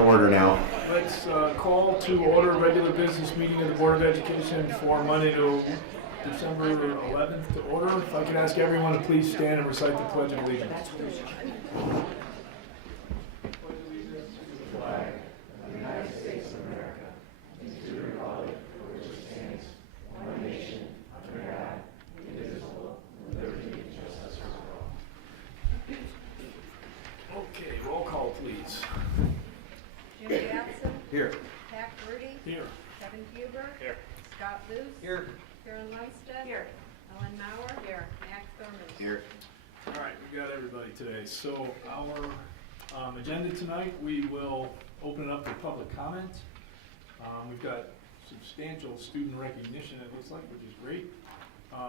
Order now. Let's call to order a regular business meeting of the Board of Education for Monday to December 11th to order. If I could ask everyone to please stand and recite the Pledge of Allegiance. Okay, roll call please. Jim Gadsden. Here. Pat Rudy. Here. Kevin Huber. Here. Scott Booth. Here. Karen Lundstedt. Here. Ellen Mauer. Here. Max Thurman. Here. All right, we got everybody today. So our agenda tonight, we will open it up to public comment. We've got substantial student recognition, it looks like, which is great.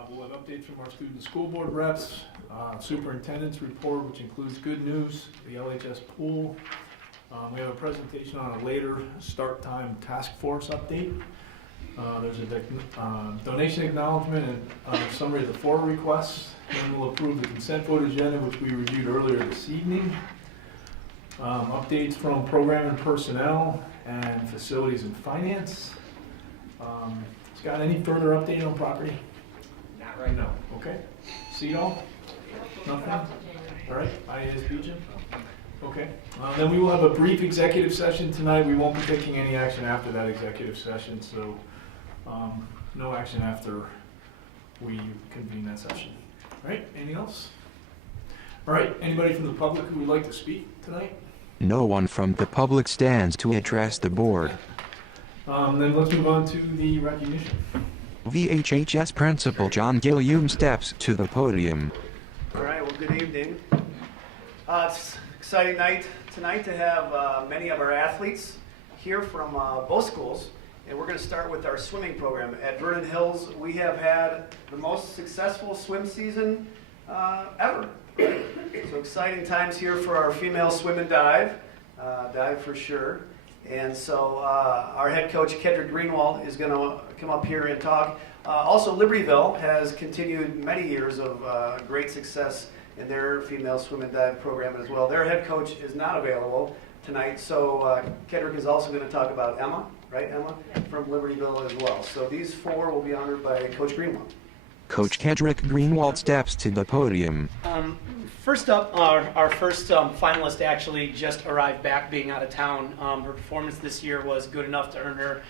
We'll have updates from our student school board reps, superintendent's report, which includes good news, the LHS pool. We have a presentation on a later start time task force update. There's a donation acknowledgement and a summary of the 4 requests. Then we'll approve the consent vote agenda, which we reviewed earlier this evening. Updates from program and personnel and facilities and finance. Scott, any further update on property? Not right now. Okay. CEDAW? Nothing? All right. IASB, Jim? Okay. Then we will have a brief executive session tonight. We won't be taking any action after that executive session, so no action after we convene that session. All right. Anything else? All right. Anybody from the public who would like to speak tonight? No one from the public stands to address the board. Then let's move on to the recognition. VHHS Principal John Gilliam steps to the podium. All right, well, good evening. It's an exciting night tonight to have many of our athletes here from both schools. And we're going to start with our swimming program. At Vernon Hills, we have had the most successful swim season ever. Right? So exciting times here for our female swim and dive for sure. And so our head coach, Kedrick Greenwald, is going to come up here and talk. Also, Libertyville has continued many years of great success in their female swim and dive program as well. Their head coach is not available tonight, so Kedrick is also going to talk about Emma, right, Emma, from Libertyville as well. So these 4 will be honored by Coach Greenwald. Coach Kedrick Greenwald steps to the podium. First up, our first finalist actually just arrived back being out of town. Her performance this year was good enough to earn her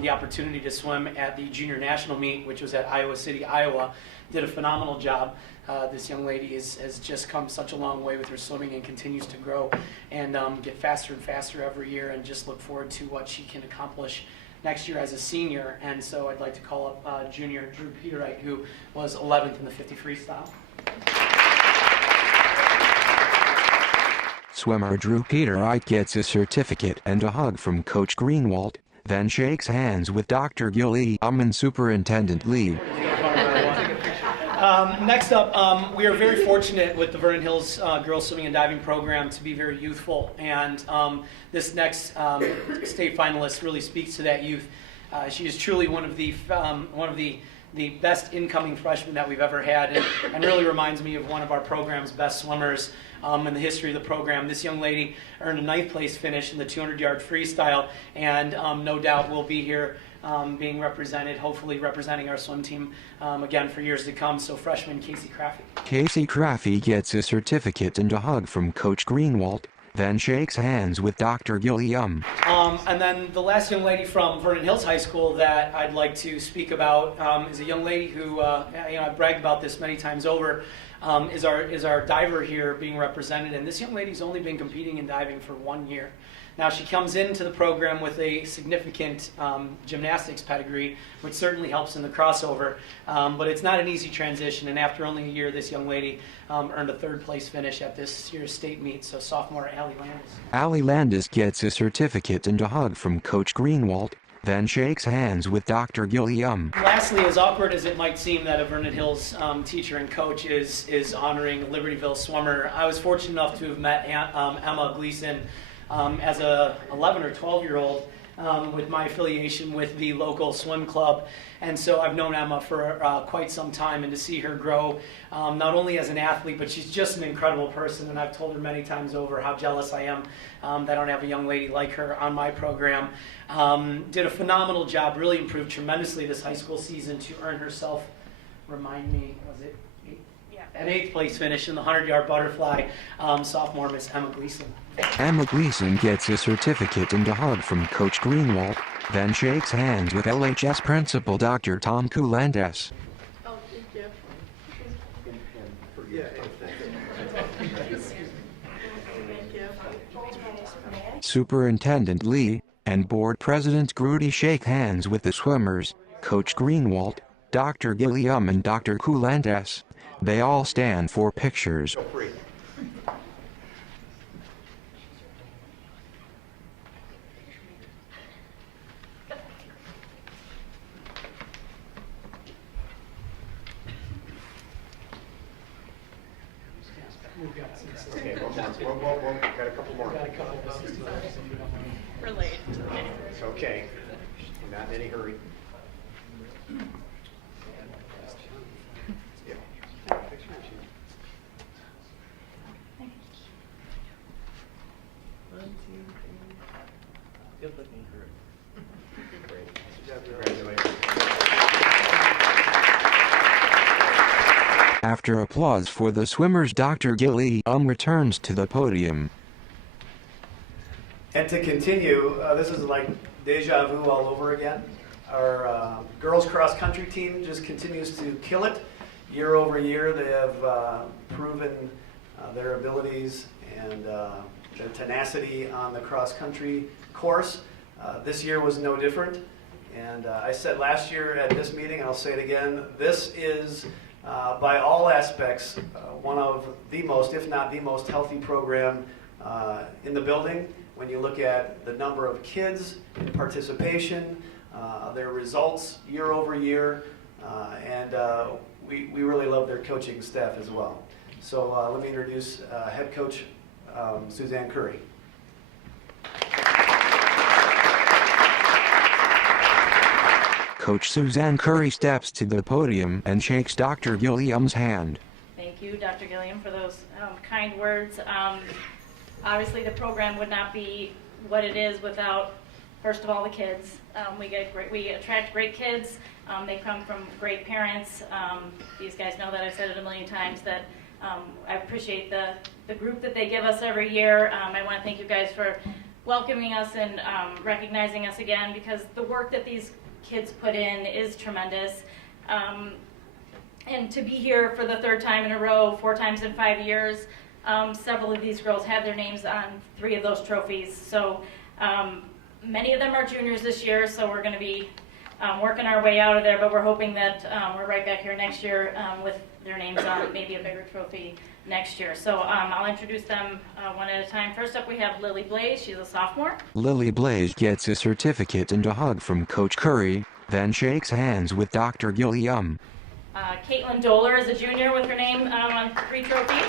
the opportunity to swim at the junior national meet, which was at Iowa City, Iowa. Did a phenomenal job. This young lady has just come such a long way with her swimming and continues to grow and get faster and faster every year, and just look forward to what she can accomplish next year as a senior. And so I'd like to call up junior Drew Peterite, who was 11th in the 50 freestyle. Swimmer Drew Peterite gets a certificate and a hug from Coach Greenwald, then shakes hands with Dr. Gilliam and Superintendent Lee. Next up, we are very fortunate with the Vernon Hills Girls Swimming and Diving Program to be very youthful, and this next state finalist really speaks to that youth. She is truly one of the best incoming freshmen that we've ever had, and really reminds me of one of our program's best swimmers in the history of the program. This young lady earned a 9th place finish in the 200-yard freestyle, and no doubt will be here being represented, hopefully representing our swim team again for years to come. So freshman Casey Craffey. Casey Craffey gets a certificate and a hug from Coach Greenwald, then shakes hands with Dr. Gilliam. And then the last young lady from Vernon Hills High School that I'd like to speak about is a young lady who, I've bragged about this many times over, is our diver here being represented. And this young lady's only been competing in diving for 1 year. Now, she comes into the program with a significant gymnastics pedigree, which certainly helps in the crossover, but it's not an easy transition, and after only a year, this young lady earned a 3rd place finish at this year's state meet, so sophomore Allie Landis. Allie Landis gets a certificate and a hug from Coach Greenwald, then shakes hands with Dr. Gilliam. Lastly, as awkward as it might seem that a Vernon Hills teacher and coach is honoring a Libertyville swimmer, I was fortunate enough to have met Emma Gleason as a 11 or 12-year-old with my affiliation with the local swim club. And so I've known Emma for quite some time, and to see her grow, not only as an athlete, but she's just an incredible person. And I've told her many times over how jealous I am that I don't have a young lady like her on my program. Did a phenomenal job, really improved tremendously this high school season to earn herself, remind me, was it? An 8th place finish in the 100-yard butterfly, sophomore Miss Emma Gleason. Emma Gleason gets a certificate and a hug from Coach Greenwald, then shakes hands with LHS Principal Dr. Tom Coulandes. Oh, thank you. Thank you. Superintendent Lee and Board President Grudy shake hands with the swimmers, Coach Greenwald, Dr. Gilliam and Dr. Coulandes. They all stand for pictures. Okay, one more. Got a couple more. We're late. It's okay. Not in any hurry. After applause for the swimmers, Dr. Gilliam returns to the podium. And to continue, this is like deja vu all over again. Our girls cross country team just continues to kill it. Year over year, they have proven their abilities and their tenacity on the cross country course. This year was no different. And I said last year at this meeting, and I'll say it again, this is by all aspects one of the most, if not the most healthy program in the building. When you look at the number of kids in participation, their results year over year, and we really love their coaching staff as well. So let me introduce head coach Suzanne Curry. Coach Suzanne Curry steps to the podium and shakes Dr. Gilliam's hand. Thank you, Dr. Gilliam, for those kind words. Obviously, the program would not be what it is without, first of all, the kids. We attract great kids. They come from great parents. These guys know that I've said it a million times that I appreciate the group that they give us every year. I want to thank you guys for welcoming us and recognizing us again, because the work that these kids put in is tremendous. And to be here for the 3rd time in a row, 4 times in 5 years, several of these girls have their names on 3 of those trophies. So many of them are juniors this year, so we're going to be working our way out of there, but we're hoping that we're right back here next year with their names on maybe a bigger trophy next year. So I'll introduce them one at a time. First up, we have Lily Blaze. She's a sophomore. Lily Blaze gets a certificate and a hug from Coach Curry, then shakes hands with Dr. Gilliam. Caitlin Doler is a junior with her name on 3 trophies.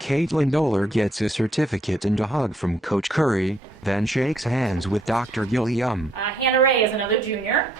Caitlin Doler gets a certificate and a hug from Coach Curry, then shakes hands with Dr. Gilliam. Hannah Ray is another junior.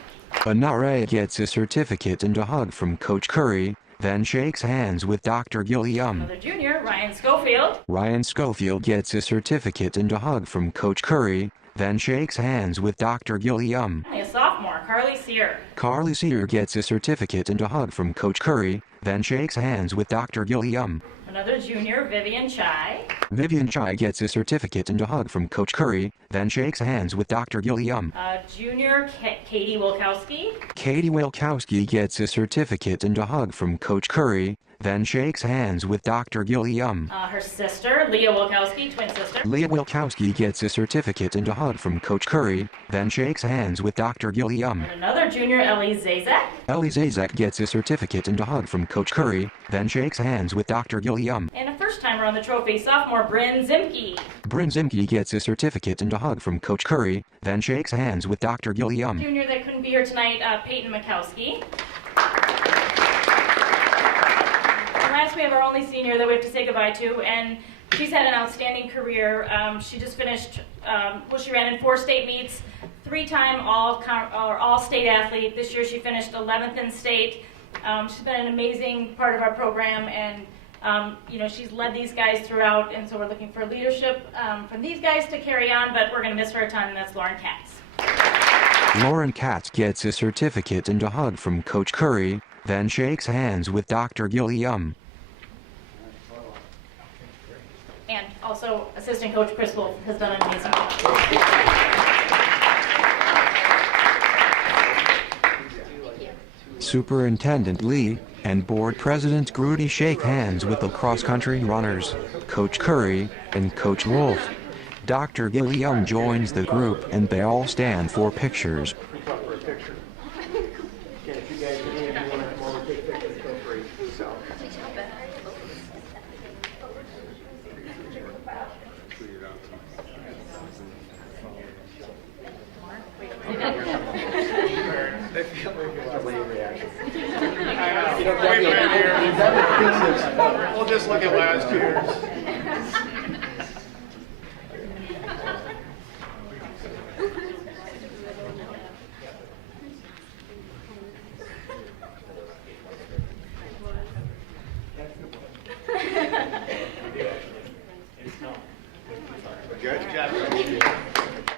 Anna Ray gets a certificate and a hug from Coach Curry, then shakes hands with Dr. Gilliam. Another junior, Ryan Schofield. Ryan Schofield gets a certificate and a hug from Coach Curry, then shakes hands with Dr. Gilliam. A sophomore, Carly Sear. Carly Sear gets a certificate and a hug from Coach Curry, then shakes hands with Dr. Gilliam. Another junior, Vivian Chai. Vivian Chai gets a certificate and a hug from Coach Curry, then shakes hands with Dr. Gilliam. Junior, Katie Wilkowski. Katie Wilkowski gets a certificate and a hug from Coach Curry, then shakes hands with Dr. Gilliam. Her sister, Leah Wilkowski, twin sister. Leah Wilkowski gets a certificate and a hug from Coach Curry, then shakes hands with Dr. Gilliam. And another junior, Ellie Zazek. Ellie Zazek gets a certificate and a hug from Coach Curry, then shakes hands with Dr. Gilliam. And a first-timer on the trophy, sophomore, Bryn Zimke. Bryn Zimke gets a certificate and a hug from Coach Curry, then shakes hands with Dr. Gilliam. Junior that couldn't be here tonight, Peyton Mikowski. And last, we have our only senior that we have to say goodbye to, and she's had an outstanding career. She just finished, she ran in 4 state meets, 3-time all-state athlete. This year she finished 11th in state. She's been an amazing part of our program, and she's led these guys throughout, and so we're looking for leadership from these guys to carry on, but we're going to miss her a ton, and that's Lauren Katz. Lauren Katz gets a certificate and a hug from Coach Curry, then shakes hands with Dr. Gilliam. And also, Assistant Coach Chris Wolf has done an amazing job. Superintendent Lee and Board President Grudy shake hands with the cross-country runners, Coach Curry and Coach Wolf. Dr. Gilliam joins the group and they all stand for pictures. We'll just look at last year's. Good job.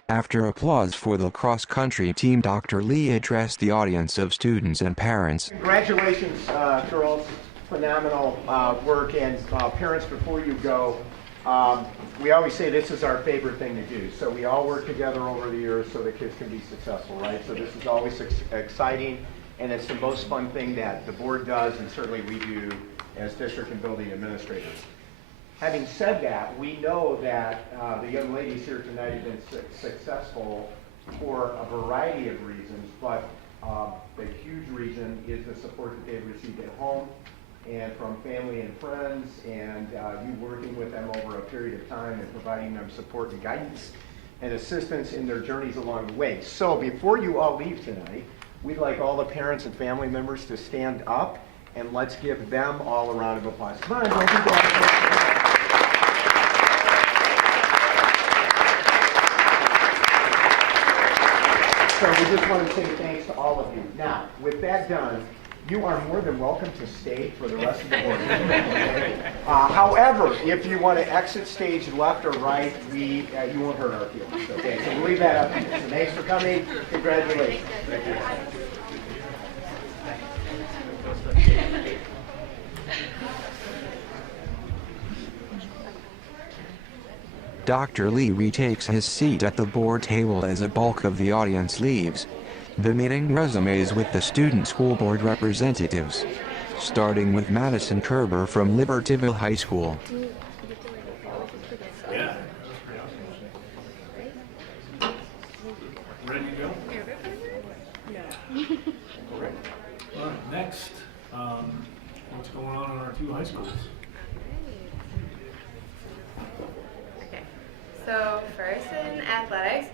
After applause for the cross-country team, Dr. Lee addressed the audience of students and parents. Congratulations, girls. Phenomenal work. And parents, before you go, we always say this is our favorite thing to do. So we all work together over the years so the kids can be successful, right? So this is always exciting, and it's the most fun thing that the board does, and certainly we do as district and building administrators. Having said that, we know that the young ladies here tonight have been successful for a variety of reasons, but the huge reason is the support that they've received at home and from family and friends, and you working with them over a period of time and providing them support and guidance and assistance in their journeys along the way. So before you all leave tonight, we'd like all the parents and family members to stand up, and let's give them all a round of applause. Come on, don't do that. So we just want to say thanks to all of you. Now, with that done, you are more than welcome to stay for the rest of the board. However, if you want to exit stage left or right, you won't hurt our feelings. Okay, so we'll leave that up to you. So thanks for coming. Congratulations. Thank you. Dr. Lee retakes his seat at the board table as a bulk of the audience leaves. The meeting resumes with the student school board representatives, starting with Madison Kerber from Libertyville High School. Yeah. Ready to go? All right, next, what's going on in our 2 high schools? Okay. So first in athletics,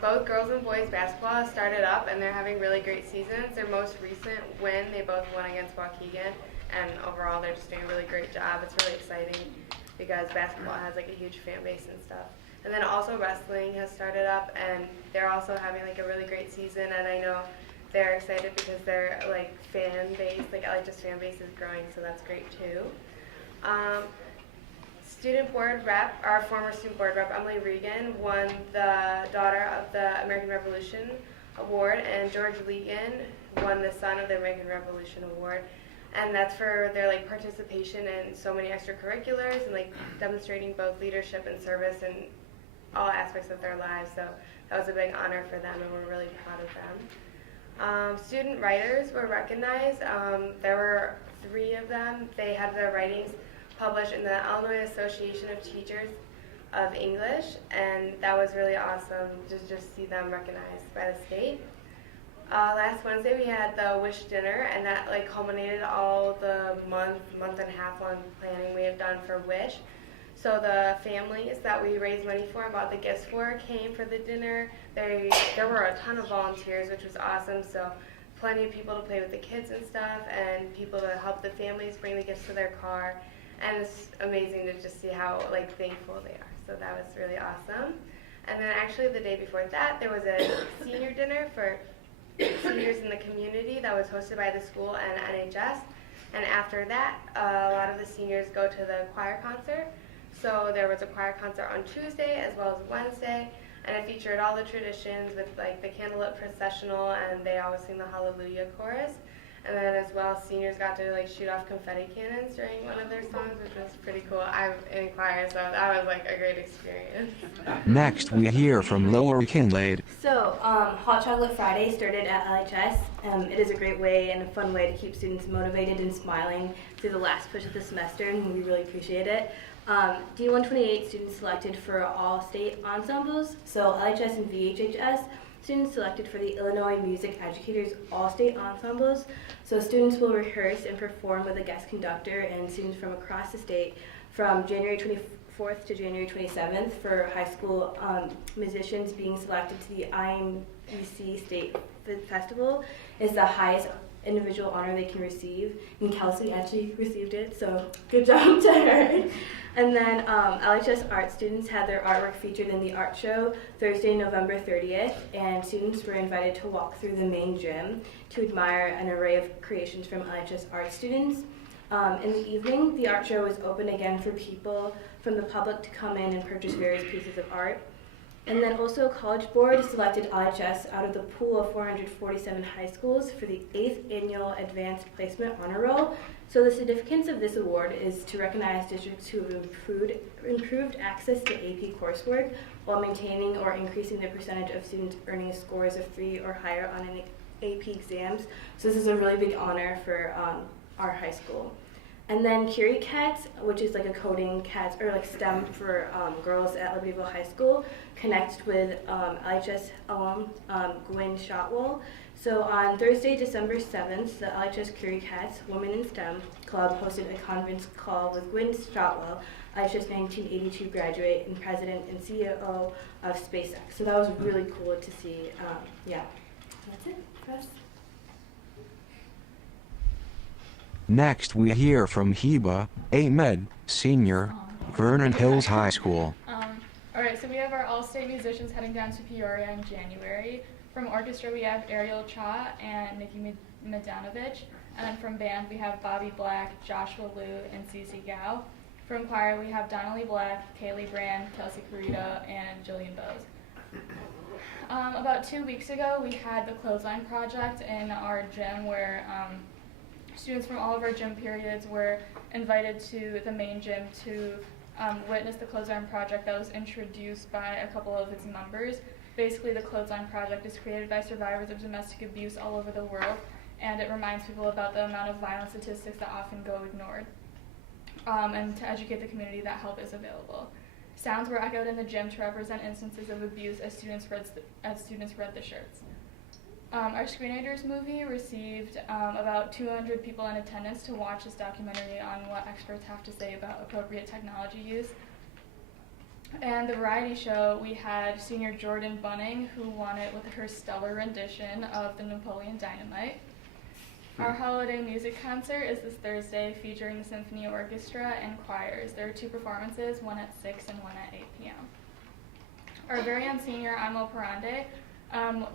both girls and boys basketball started up and they're having really great seasons. Their most recent win, they both won against Waukegan, and overall they're just doing a really great job. It's really exciting because basketball has like a huge fan base and stuff. And then also wrestling has started up and they're also having like a really great season, and I know they're excited because their like fan base, like just fan base is growing, so that's great too. Student board rep, our former student board rep, Emily Regan, won the Daughter of the American Revolution Award, and George Legan won the Son of the American Revolution Award. And that's for their like participation in so many extracurriculars and like demonstrating both leadership and service in all aspects of their lives. So that was a big honor for them, and we're really proud of them. Student writers were recognized. There were 3 of them. They had their writings published in the Illinois Association of Teachers of English, and that was really awesome to just see them recognized by the state. Last Wednesday we had the Wish Dinner, and that like culminated all the month and a half long planning we have done for Wish. So the families that we raised money for and bought the gifts for came for the dinner. There were a ton of volunteers, which was awesome. So plenty of people to play with the kids and stuff, and people to help the families bring the gifts to their car. and it's amazing to just see how like thankful they are. So that was really awesome. And then actually the day before that, there was a senior dinner for seniors in the community that was hosted by the school and NHS. And after that, a lot of the seniors go to the choir concert. So there was a choir concert on Tuesday as well as Wednesday, and it featured all the traditions with like the candlelit processional, and they always sing the Hallelujah chorus. And then as well, seniors got to like shoot off confetti cannons during one of their songs, which was pretty cool. I'm in choir, so that was like a great experience. Next, we hear from Lower Kinlaid. So, Hot Chocolate Friday started at LHS. It is a great way and a fun way to keep students motivated and smiling through the last push of the semester, and we really appreciate it. D128 students selected for all state ensembles, so LHS and VHHS students selected for the Illinois Music Educators All-State Ensembles. So students will rehearse and perform with a guest conductor and students from across the state from January 24th to January 27th for high school musicians being selected to the IMEC State Festival is the highest individual honor they can receive, and Kelsey actually received it, so good job to her. And then LHS art students had their artwork featured in the art show Thursday, November 30th, and students were invited to walk through the main gym to admire an array of creations from LHS art students. In the evening, the art show was open again for people from the public to come in and purchase various pieces of art. And then also College Board selected LHS out of the pool of 447 high schools for the 8th Annual Advanced Placement Honor Roll. So the significance of this award is to recognize districts who have improved access to AP coursework while maintaining or increasing the percentage of students earning scores of 3 or higher on an AP exams. So this is a really big honor for our high school. And then Curie Cats, which is like a coding cats or like STEM for girls at Libertyville High School, connects with LHS alum Gwen Shotwell. So on Thursday, December 7th, the LHS Curie Cats Women in STEM Club hosted a conference call with Gwen Shotwell, LHS 1982 graduate and president and CEO of SpaceX. So that was really cool to see. Yeah, that's it for us. Next, we hear from Heba Ahmed, senior, Vernon Hills High School. Alright, so we have our all-state musicians heading down to Peoria in January. From orchestra, we have Ariel Cha and Nikki Madanovich. And then from band, we have Bobby Black, Joshua Liu, and Cece Gao. From choir, we have Donnelly Black, Kaylee Brand, Kelsey Carita, and Jillian Bose. About 2 weeks ago, we had the Clothesline Project in our gym where students from all of our gym periods were invited to the main gym to witness the Clothesline Project that was introduced by a couple of its members. Basically, the Clothesline Project is created by survivors of domestic abuse all over the world, and it reminds people about the amount of violent statistics that often go ignored, and to educate the community that help is available. Sounds were echoed in the gym to represent instances of abuse as students read the shirts. Our screenwriters movie received about 200 people in attendance to watch this documentary on what experts have to say about appropriate technology use. And the variety show, we had senior Jordan Bunning, who won it with her stellar rendition of the Napoleon Dynamite. Our holiday music concert is this Thursday, featuring the Symphony Orchestra and choirs. There are 2 performances, one at 6 and one at 8 p.m. Our very own senior, Imo Parande,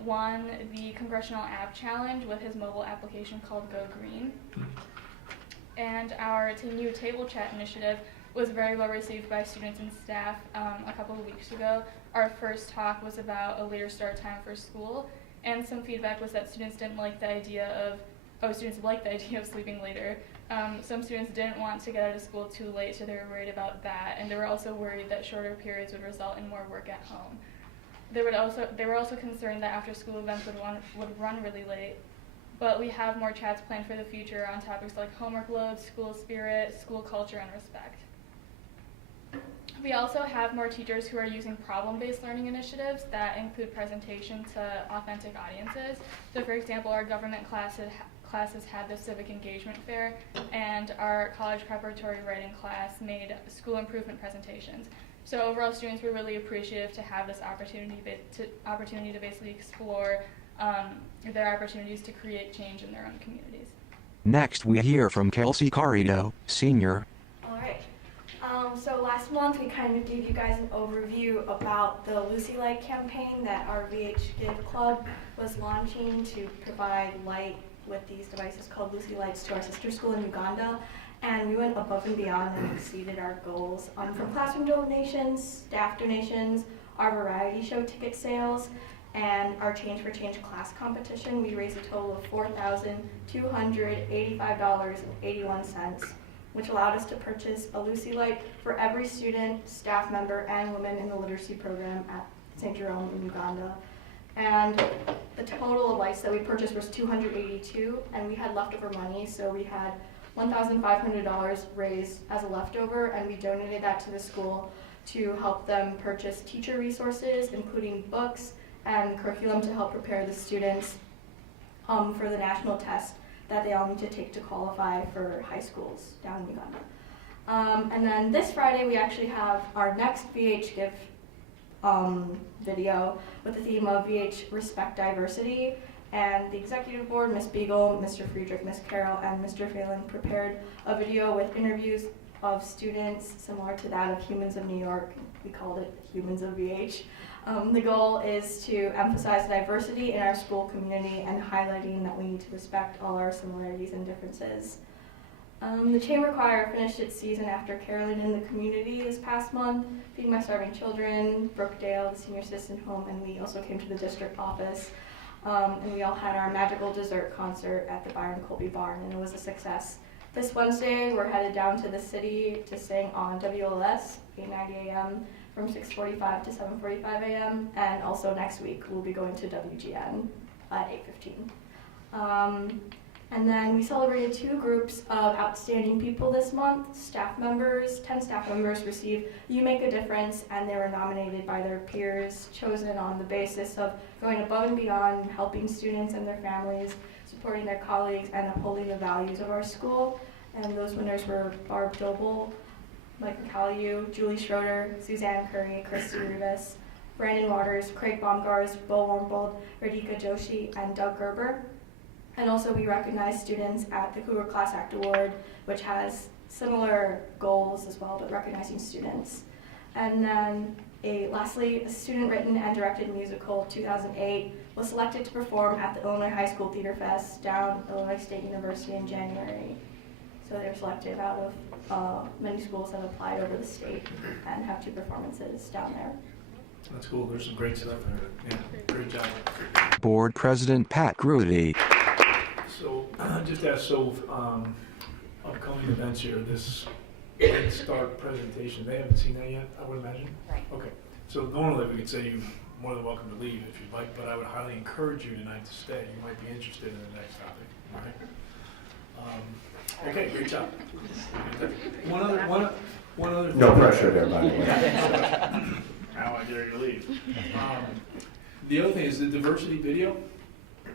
won the Congressional App Challenge with his mobile application called Go Green. And our new table chat initiative was very well received by students and staff a couple of weeks ago. Our first talk was about a later start time for school, and some feedback was that students didn't like the idea of, students liked the idea of sleeping later. Some students didn't want to get out of school too late, so they were worried about that, and they were also worried that shorter periods would result in more work at home. They were also concerned that after-school events would run really late, but we have more chats planned for the future on topics like homework loads, school spirit, school culture, and respect. We also have more teachers who are using problem-based learning initiatives that include presentation to authentic audiences. So for example, our government classes had the civic engagement fair, and our college preparatory writing class made school improvement presentations. So overall, students were really appreciative to have this opportunity to basically explore their opportunities to create change in their own communities. Next, we hear from Kelsey Carito, senior, Alright, so last month we kind of gave you guys an overview about the Lucy Light campaign that our VH Give Club was launching to provide light with these devices called Lucy Lights to our sister school in Uganda. And we went above and beyond and exceeded our goals from classroom donations, staff donations, our variety show ticket sales, and our Change for Change class competition. We raised a total of $4,285.81, which allowed us to purchase a Lucy Light for every student, staff member, and woman in the literacy program at St. Jerome in Uganda. And the total of lights that we purchased was 282, and we had leftover money, so we had $1,500 raised as a leftover, and we donated that to the school to help them purchase teacher resources, including books and curriculum to help prepare the students for the national test that they all need to take to qualify for high schools down in Uganda. And then this Friday we actually have our next VH Give video with the theme of VH Respect Diversity. And the executive board, Ms. Beagle, Mr. Friedrich, Ms. Carroll, and Mr. Phelan prepared a video with interviews of students similar to that of Humans of New York. We called it Humans of VH. The goal is to emphasize diversity in our school community and highlighting that we need to respect all our similarities and differences. The Chamber Choir finished its season after caroling in the community this past month, feeding my starving children, Brookdale, the senior citizen home, and we also came to the district office. And we all had our magical dessert concert at the Byron Colby Barn, and it was a success. This Wednesday, we're headed down to the city to sing on WLS, 8:90 a.m. from 6:45 to 7:45 a.m. And also next week, we'll be going to WGN at 8:15. And then we celebrated 2 groups of outstanding people this month. 10 staff members received You Make a Difference, and they were nominated by their peers, chosen on the basis of going above and beyond, helping students and their families, supporting their colleagues, and upholding the values of our school. And those winners were Barb Doble, Mike McCalliu, Julie Schroeder, Suzanne Curry, Christy Rivas, Brandon Waters, Craig Baumgars, Bo Warmbold, Radhika Joshi, and Doug Gerber. And also we recognize students at the Cougar Class Act Award, which has similar goals as well, but recognizing students. And then lastly, a student-written and directed musical, 2008, was selected to perform at the Illinois High School Theater Fest down at Illinois State University in January. So they were selected out of many schools that applied over the state and have 2 performances down there. That's cool. There's some great stuff there. Yeah, great job. Board President Pat Grudy. So, just ask, upcoming events here, this Head Start presentation, they haven't seen that yet, I would imagine? Right. Okay. So normally we could say you're more than welcome to leave if you'd like, but I would highly encourage you tonight to stay. You might be interested in the next topic, all right? Okay, great job. One other thing. No pressure there, by the way. Now I dare you to leave. The other thing is the diversity video,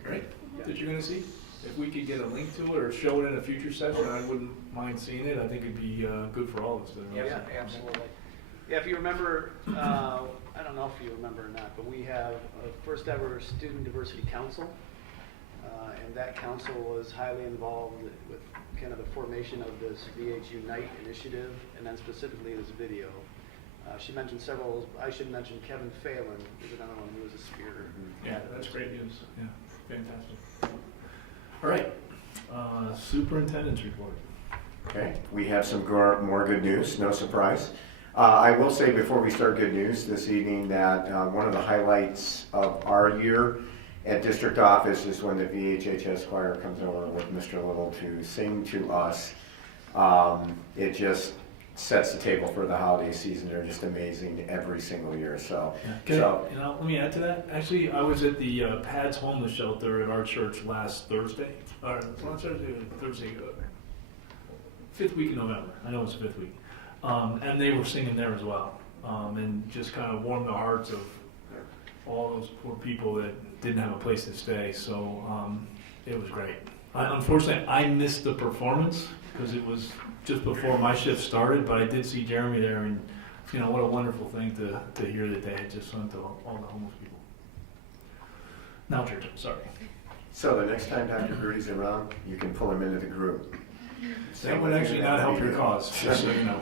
right, that you're gonna see. If we could get a link to it or show it in a future session, I wouldn't mind seeing it. I think it'd be good for all of us. Yeah, absolutely. Yeah, if you remember, I don't know if you remember or not, but we have a first ever Student Diversity Council. And that council was highly involved with kind of the formation of this VH Unite initiative, and then specifically this video. She mentioned several. I should mention Kevin Phelan is another one who was a speaker. Yeah, that's great news. Yeah, fantastic. All right, superintendent's report. Okay, we have some more good news, no surprise. I will say before we start good news this evening that one of the highlights of our year at district office is when the VHHS choir comes over with Mr. Little to sing to us. It just sets the table for the holiday season. They're just amazing every single year. So, Let me add to that. Actually, I was at the PADS homeless shelter at our church last Thursday. Thursday, 5th week in November. I know it's the 5th week. And they were singing there as well. And just kind of warmed the hearts of all those poor people that didn't have a place to stay. So it was great. Unfortunately, I missed the performance because it was just before my shift started, but I did see Jeremy there, and what a wonderful thing to hear that they had just sung to all the homeless people. Now, church, sorry. So the next time Dr. Grudy's around, you can pull him into the group. That would actually not help your cause, just so you know.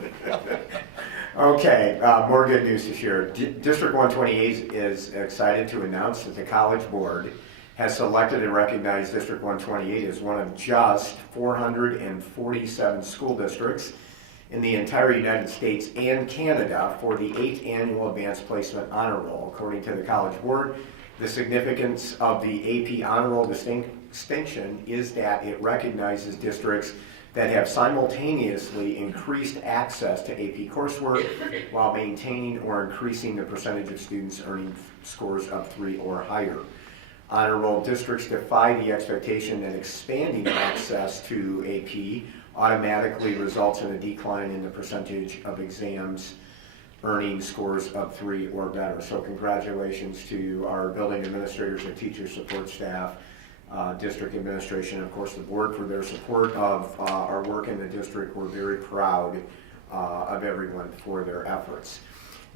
Okay, more good news to share. District 128 is excited to announce that the College Board has selected and recognized District 128 as one of just 447 school districts in the entire United States and Canada for the 8th Annual Advanced Placement Honor Roll. According to the College Board, the significance of the AP Honor Roll distinction is that it recognizes districts that have simultaneously increased access to AP coursework while maintaining or increasing the percentage of students earning scores of 3 or higher. Honor roll districts defy the expectation that expanding access to AP automatically results in a decline in the percentage of exams earning scores of 3 or better. So congratulations to our building administrators and teacher support staff, district administration, and of course the board for their support of our work in the district. We're very proud of everyone for their efforts.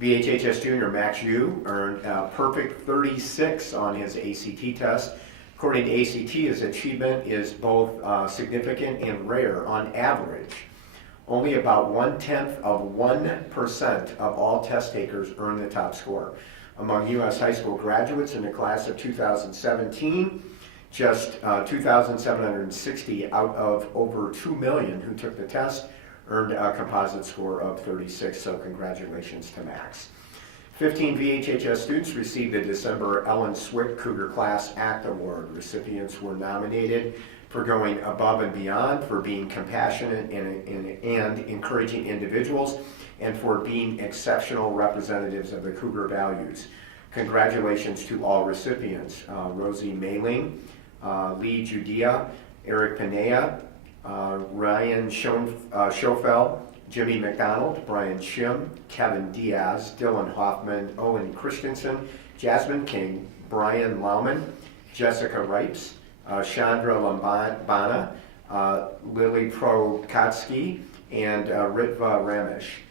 VHHS junior Max Yu earned a perfect 36 on his ACT test. According to ACT, his achievement is both significant and rare. On average, only about 0.1% of all test takers earn the top score. Among U.S. high school graduates in the class of 2017, just 2,760 out of over 2 million who took the test earned a composite score of 36, so congratulations to Max. 15 VHHS students received the December Ellen Swick Cougar Class Act Award. Recipients were nominated for going above and beyond, for being compassionate and encouraging individuals, and for being exceptional representatives of the Cougar values. Congratulations to all recipients. Rosie Mailing, Lee Judea, Eric Panea, Ryan Schofel, Jimmy McDonald, Brian Shim, Kevin Diaz, Dylan Hoffman, Owen Christensen, Jasmine King, Brian Lauman, Jessica Ripes, Chandra Lambana, Lily Prokotsky, and Ritva Ramesh.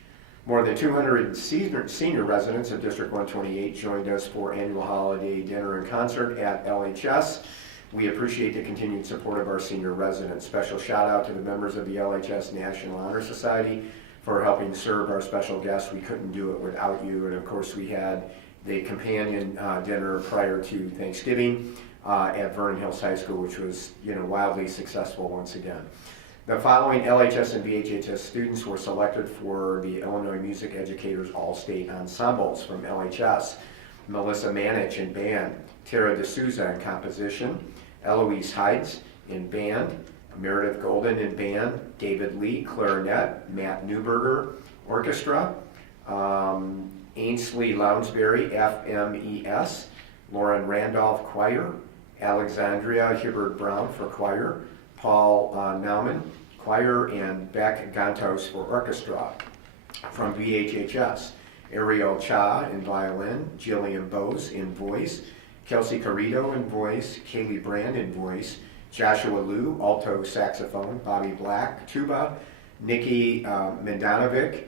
More than 200 senior residents of District 128 joined us for annual holiday dinner and concert at LHS. We appreciate the continued support of our senior residents. Special shout out to the members of the LHS National Honor Society for helping serve our special guests. We couldn't do it without you. And of course we had the companion dinner prior to Thanksgiving at Vernon Hills High School, which was wildly successful once again. The following LHS and VHHS students were selected for the Illinois Music Educators All-State Ensembles from LHS. Melissa Manich in band, Tara D'Souza in composition, Eloise Hides in band, Meredith Golden in band, David Lee, clarinet, Matt Newberger, orchestra, Ainsley Lounsbury, FMES, Lauren Randolph, choir, Alexandria Hibbert Brown for choir, Paul Nauman, choir, and Beck Gantos for orchestra. From VHHS, Ariel Cha in violin, Jillian Bose in voice, Kelsey Carrito in voice, Kaylee Brand in voice, Joshua Liu, alto saxophone, Bobby Black, tuba, Nikki Mendanovic,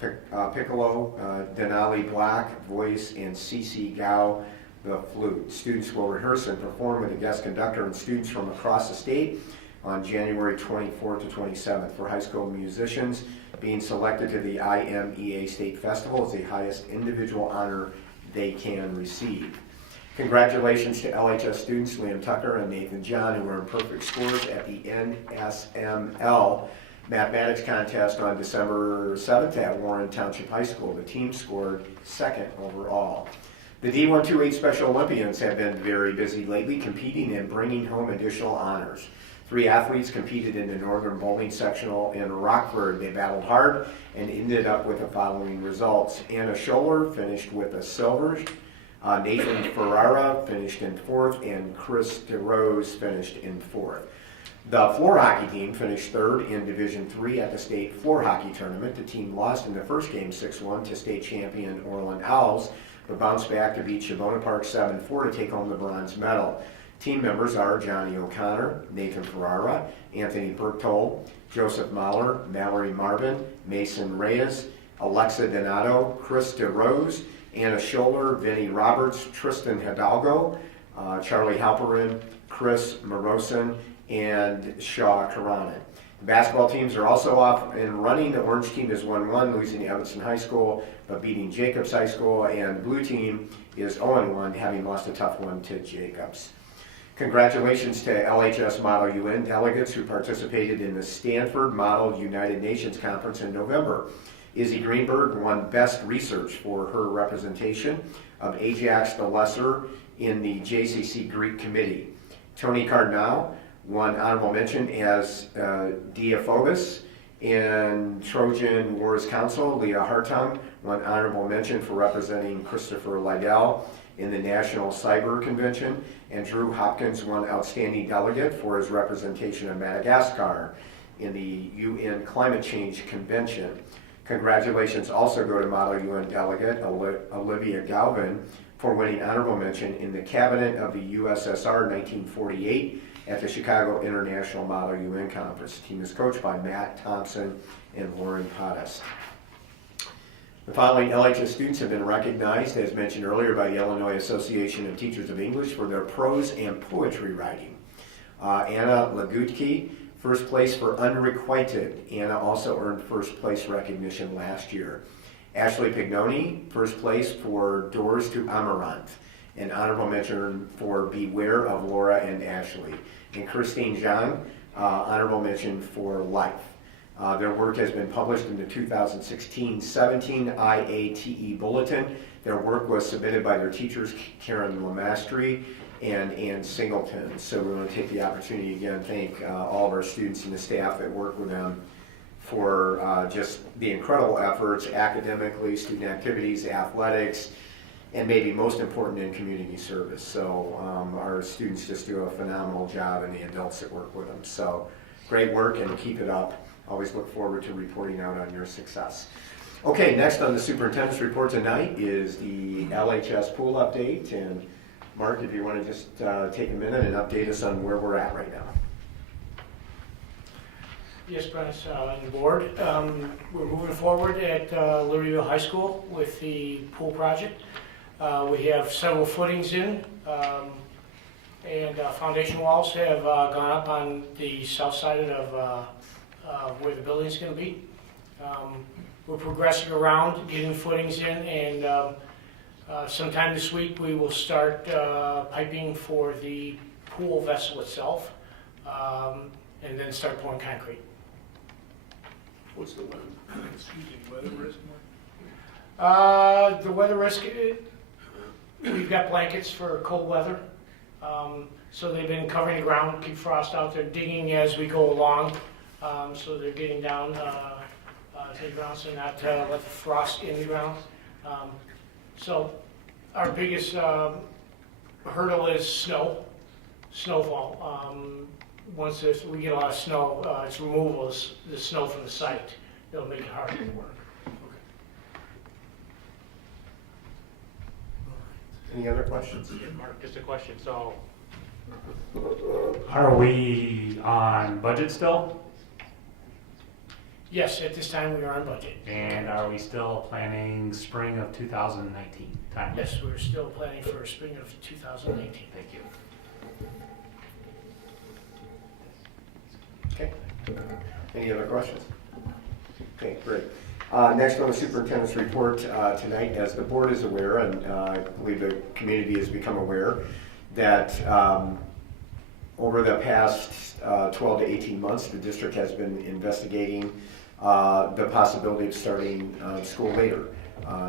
piccolo, Denali Black, voice, and Cece Gao, the flute. Students will rehearse and perform with a guest conductor and students from across the state on January 24th to 27th. For high school musicians, being selected to the IMEA State Festival is the highest individual honor they can receive. Congratulations to LHS students Liam Tucker and Nathan John, who earned perfect scores at the NSML Mathematics Contest on December 7th at Warren Township High School. The team scored second overall. The D128 Special Olympians have been very busy lately, competing and bringing home additional honors. 3 athletes competed in the Northern Bowling Sectional in Rockford. They battled hard and ended up with the following results. Anna Scholler finished with a silver. Nathan Ferrara finished in 4th, and Chris DeRose finished in 4th. The floor hockey team finished 3rd in Division III at the state floor hockey tournament. The team lost in the first game 6-1 to state champion Orland Owls, but bounced back to beat Shavona Park 7-4 to take home the bronze medal. Team members are Johnny O'Connor, Nathan Ferrara, Anthony Bertol, Joseph Mahler, Mallory Marvin, Mason Reyes, Alexa Donato, Chris DeRose, Anna Scholler, Vinnie Roberts, Tristan Hidalgo, Charlie Halperin, Chris Morosin, and Shaw Karanen. The basketball teams are also off and running. The orange team is 1-1, losing to Evanston High School, but beating Jacobs High School, and the blue team is 0-1, having lost a tough one to Jacobs. Congratulations to LHS Model UN delegates who participated in the Stanford Model United Nations Conference in November. Izzy Greenberg won Best Research for her representation of Ajax the Lesser in the JCC Greek Committee. Tony Cardinal won honorable mention as Deiphobus in Trojan Wars Council. Leah Hartung won honorable mention for representing Christopher Liddell in the National Cyber Convention, and Drew Hopkins won outstanding delegate for his representation of Madagascar in the UN Climate Change Convention. Congratulations also go to Model UN delegate Olivia Galvin for winning honorable mention in the Cabinet of the USSR 1948 at the Chicago International Model UN Conference. The team is coached by Matt Thompson and Lauren Pottis. The following LHS students have been recognized, as mentioned earlier, by the Illinois Association of Teachers of English for their prose and poetry writing. Anna Lagutke, first place for Unrequited. Anna also earned first place recognition last year. Ashley Pignoni, first place for Doors to Amaranth. An honorable mention for Beware of Laura and Ashley. And Christine Zhang, honorable mention for Life. Their work has been published in the 2016-17 IATE Bulletin. Their work was submitted by their teachers, Karen Lemastry and Ann Singleton. So we want to take the opportunity again to thank all of our students and the staff that work with them for just the incredible efforts academically, student activities, athletics, and maybe most important in community service. So our students just do a phenomenal job, and the adults that work with them. So great work, and keep it up. Always look forward to reporting out on your success. Okay, next on the superintendent's report tonight is the LHS pool update. And Mark, if you want to just take a minute and update us on where we're at right now. Yes, Prentice, and the board. We're moving forward at Libertyville High School with the pool project. We have several footings in, and foundation walls have gone up on the south side of where the building's going to be. We're progressing around, getting footings in, and sometime this week we will start piping for the pool vessel itself, and then start pouring concrete. What's the weather risk, Mark? The weather risk, we've got blankets for cold weather. So they've been covering the ground, keep frost out there, digging as we go along. So they're getting down to the ground, so not let the frost in the ground. So our biggest hurdle is snowfall. Once we get a lot of snow, it's removal of the snow from the site. It'll make it harder to work. Any other questions? Yeah, Mark, just a question. So, are we on budget still? Yes, at this time we are on budget. And are we still planning spring of 2019 time? Yes, we're still planning for spring of 2018. Thank you. Okay. Any other questions? Okay, great. Next on the superintendent's report tonight, as the board is aware, and I believe the community has become aware, that over the past 12 to 18 months, the district has been investigating the possibility of starting school later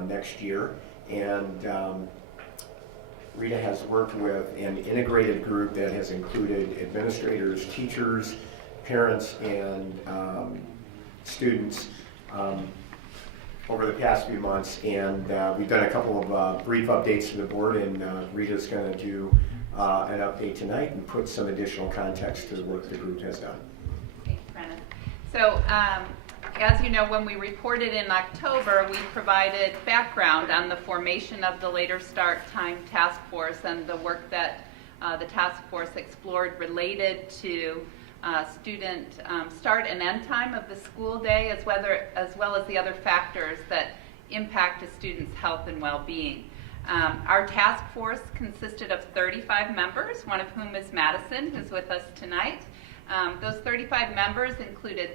next year. And Rita has worked with an integrated group that has included administrators, teachers, parents, and students over the past few months, and we've done a couple of brief updates to the board, and Rita's going to do an update tonight and put some additional context to the work the group has done. Thanks, Brennan. So, as you know, when we reported in October, we provided background on the formation of the Later Start Time Task Force and the work that the task force explored related to student start and end time of the school day, as well as the other factors that impact a student's health and well-being. Our task force consisted of 35 members, one of whom is Madison, who's with us tonight. Those 35 members included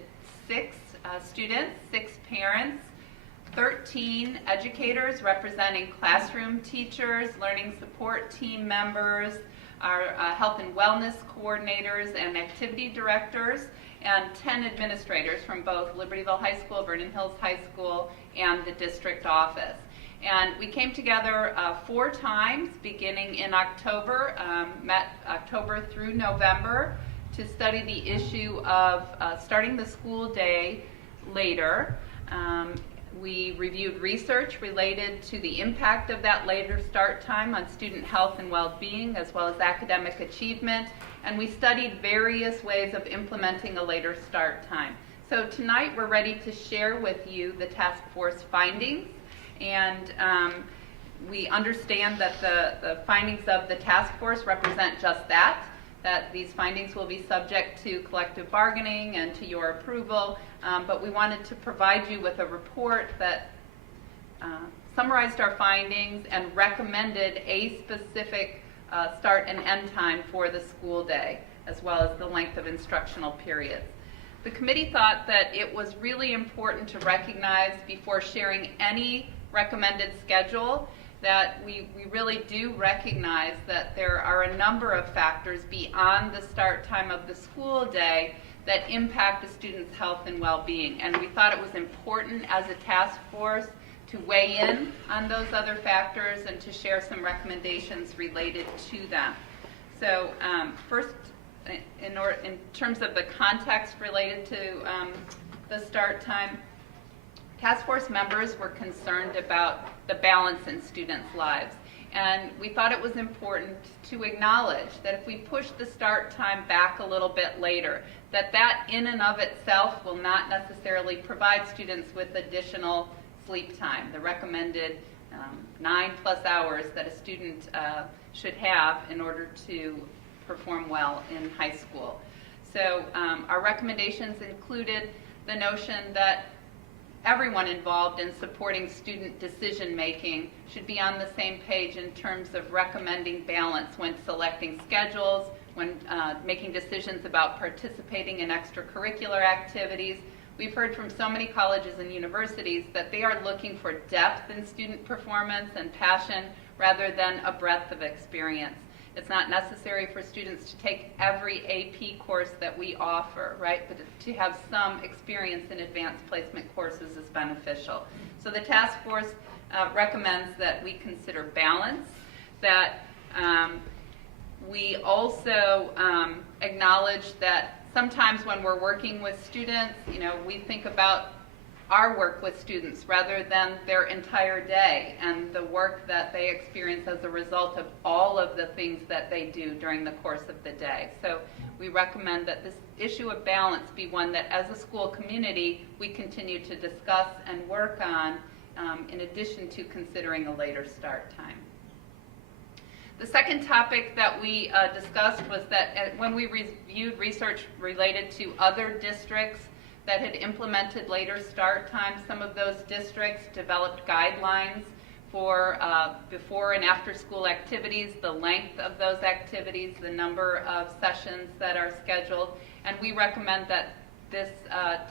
6 students, 6 parents, 13 educators representing classroom teachers, learning support team members, our health and wellness coordinators and activity directors, and 10 administrators from both Libertyville High School, Vernon Hills High School, and the district office. And we came together 4 times beginning in October, met October through November, to study the issue of starting the school day later. We reviewed research related to the impact of that later start time on student health and well-being, as well as academic achievement, and we studied various ways of implementing a later start time. So tonight we're ready to share with you the task force findings, and we understand that the findings of the task force represent just that these findings will be subject to collective bargaining and to your approval, but we wanted to provide you with a report that summarized our findings and recommended a specific start and end time for the school day, as well as the length of instructional periods. The committee thought that it was really important to recognize before sharing any recommended schedule that we really do recognize that there are a number of factors beyond the start time of the school day that impact a student's health and well-being. And we thought it was important as a task force to weigh in on those other factors and to share some recommendations related to them. So first, in terms of the context related to the start time, task force members were concerned about the balance in students' lives. And we thought it was important to acknowledge that if we push the start time back a little bit later, that in and of itself will not necessarily provide students with additional sleep time, the recommended 9+ hours that a student should have in order to perform well in high school. So our recommendations included the notion that everyone involved in supporting student decision making should be on the same page in terms of recommending balance when selecting schedules, when making decisions about participating in extracurricular activities. We've heard from so many colleges and universities that they are looking for depth in student performance and passion rather than a breadth of experience. It's not necessary for students to take every AP course that we offer, right? But to have some experience in advanced placement courses is beneficial. So the task force recommends that we consider balance, that we also acknowledge that sometimes when we're working with students, we think about our work with students rather than their entire day and the work that they experience as a result of all of the things that they do during the course of the day. So we recommend that this issue of balance be one that as a school community we continue to discuss and work on in addition to considering a later start time. The second topic that we discussed was that when we reviewed research related to other districts that had implemented later start times, some of those districts developed guidelines for before and after school activities, the length of those activities, the number of sessions that are scheduled, and we recommend that this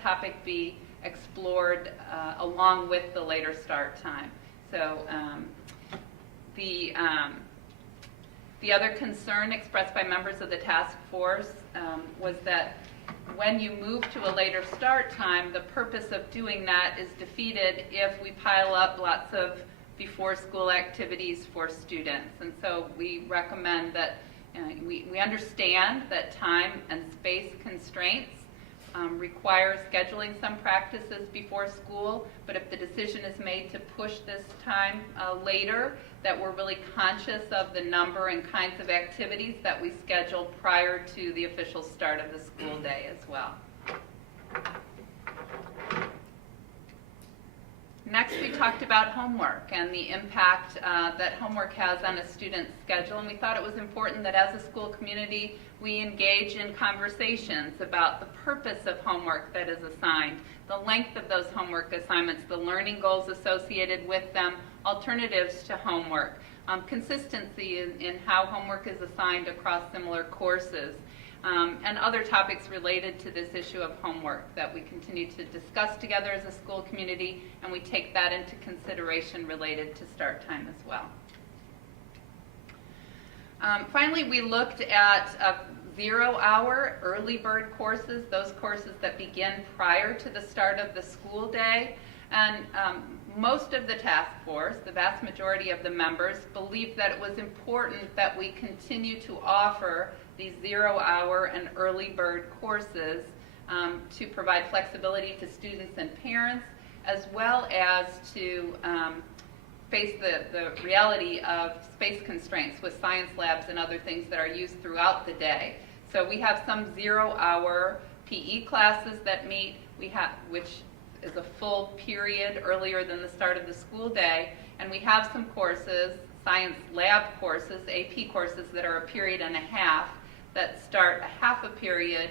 topic be explored along with the later start time. So the other concern expressed by members of the task force was that when you move to a later start time, the purpose of doing that is defeated if we pile up lots of before school activities for students. And so we recommend that we understand that time and space constraints require scheduling some practices before school, but if the decision is made to push this time later, that we're really conscious of the number and kinds of activities that we schedule prior to the official start of the school day as well. Next, we talked about homework and the impact that homework has on a student's schedule, and we thought it was important that as a school community we engage in conversations about the purpose of homework that is assigned, the length of those homework assignments, the learning goals associated with them, alternatives to homework, consistency in how homework is assigned across similar courses. and other topics related to this issue of homework that we continue to discuss together as a school community, and we take that into consideration related to start time as well. Finally, we looked at 0-hour early bird courses, those courses that begin prior to the start of the school day. And most of the task force, the vast majority of the members, believed that it was important that we continue to offer these 0-hour and early bird courses to provide flexibility to students and parents, as well as to face the reality of space constraints with science labs and other things that are used throughout the day. So we have some 0-hour PE classes that meet, which is a full period earlier than the start of the school day, and we have some courses, science lab courses, AP courses, that are a period and a half that start a half a period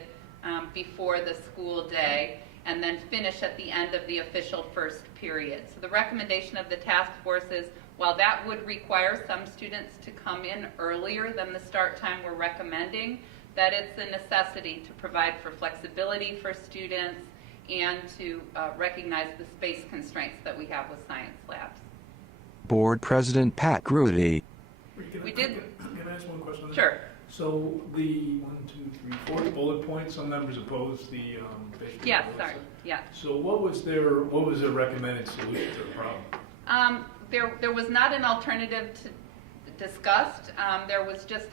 before the school day and then finish at the end of the official first period. So the recommendation of the task force is, while that would require some students to come in earlier than the start time we're recommending, that it's a necessity to provide for flexibility for students and to recognize the space constraints that we have with science labs. Board President Pat Grudy. We did. Can I ask one question? Sure. So the 4th bullet point, some members opposed the basic. Yes, sorry. Yeah. So what was their recommended solution to the problem? There was not an alternative discussed. There was just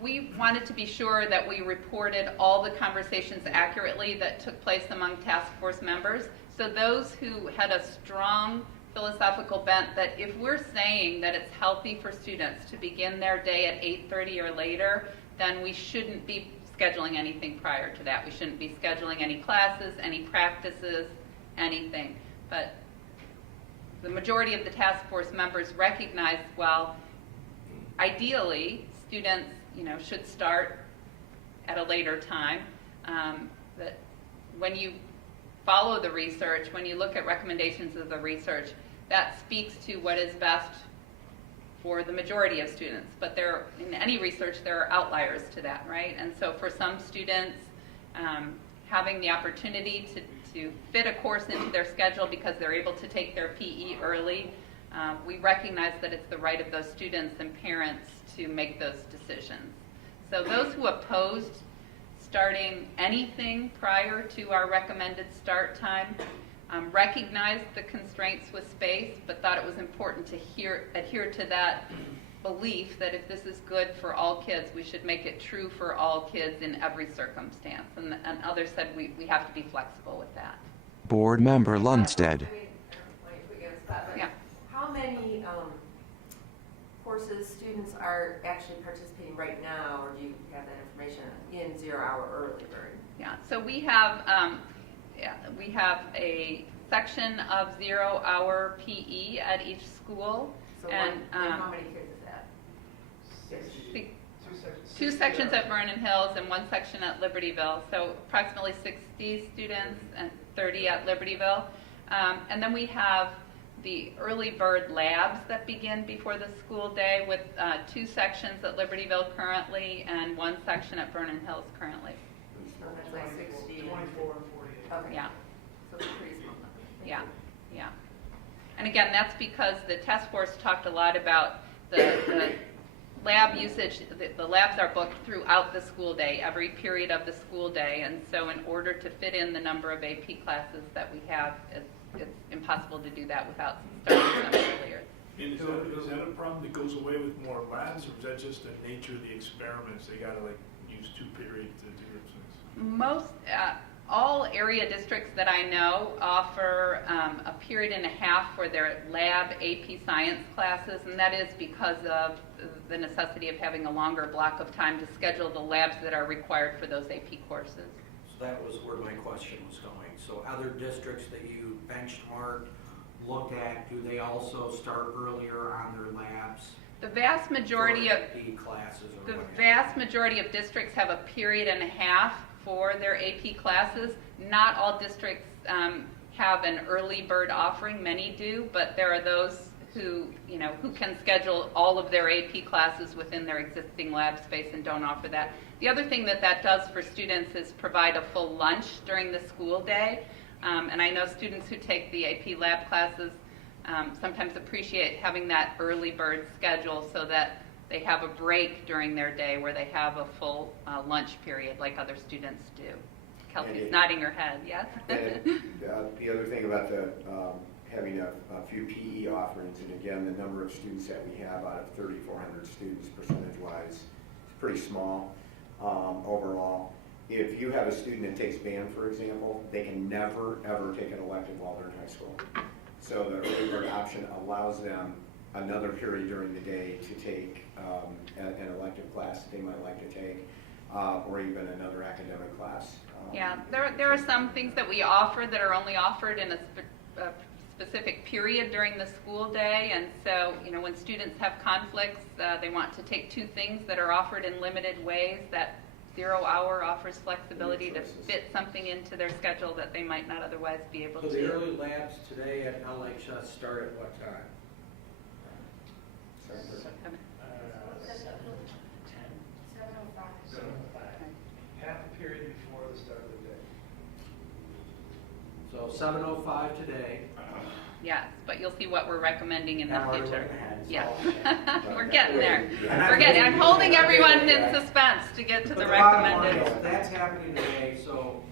we wanted to be sure that we reported all the conversations accurately that took place among task force members. So those who had a strong philosophical bent that if we're saying that it's healthy for students to begin their day at 8:30 or later, then we shouldn't be scheduling anything prior to that. We shouldn't be scheduling any classes, any practices, anything. But the majority of the task force members recognized, well, ideally, students should start at a later time. That when you follow the research, when you look at recommendations of the research, that speaks to what is best for the majority of students. But in any research, there are outliers to that, right? And so for some students, having the opportunity to fit a course into their schedule because they're able to take their PE early, we recognize that it's the right of those students and parents to make those decisions. So those who opposed starting anything prior to our recommended start time recognized the constraints with space, but thought it was important to adhere to that belief that if this is good for all kids, we should make it true for all kids in every circumstance. And others said we have to be flexible with that. Board Member Lundstedt. Yeah. How many courses students are actually participating right now, or do you have that information in 0-hour early bird? Yeah. So we have a section of 0-hour PE at each school, So and how many kids is that? two sections at Vernon Hills and one section at Libertyville. So approximately 60 students and 30 at Libertyville, and then we have the early bird labs that begin before the school day with 2 sections at Libertyville currently and 1 section at Vernon Hills currently. So that's like 60. 24 and 48. Okay. Yeah, So it's a pretty small number. Thank yeah, you. yeah. And again, that's because the task force talked a lot about the lab usage. The labs are booked throughout the school day, every period of the school day, and so in order to fit in the number of AP classes that we have, it's impossible to do that without starting them earlier. And is that a problem that goes away with more labs, or is that just the nature of the experiments? They gotta use 2 periods to do things? All area districts that I know offer a period and a half for their lab AP science classes, and that is because of the necessity of having a longer block of time to schedule the labs that are required for those AP courses. So that was where my question was going. So other districts that you benchmarked, looked at, do they also start earlier on their labs? The vast majority of classes or the whatever? vast majority of districts have a period and a half for their AP classes. Not all districts have an early bird offering. Many do, but there are those who can schedule all of their AP classes within their existing lab space and don't offer that. The other thing that does for students is provide a full lunch during the school day. And I know students who take the AP lab classes sometimes appreciate having that early bird schedule so that they have a break during their day where they have a full lunch period like other students do. Kelsey's nodding her head, yes? The other thing about the having a few PE offerings, and again, the number of students that we have out of 3,400 students percentage-wise is pretty small overall. If you have a student that takes band, for example, they can never, ever take an elective while they're in high school. So the early bird option allows them another period during the day to take an elective class that they might like to take, or even another academic class. Yeah, there are some things that we offer that are only offered in a specific period during the school day, and so when students have conflicts, they want to take two things that are offered in limited ways. That 0 hour offers flexibility to fit something into their schedule that they might not otherwise be able to. So the early labs today at LHS start at what time? 7:05. Half a period before the start of the day. So 7:05 today. Yes, but you'll see what we're recommending in the Now we're future. looking ahead, so- Yeah, we're getting there. I'm holding everyone in suspense to get to But the bottom line recommended. is that's happening today, so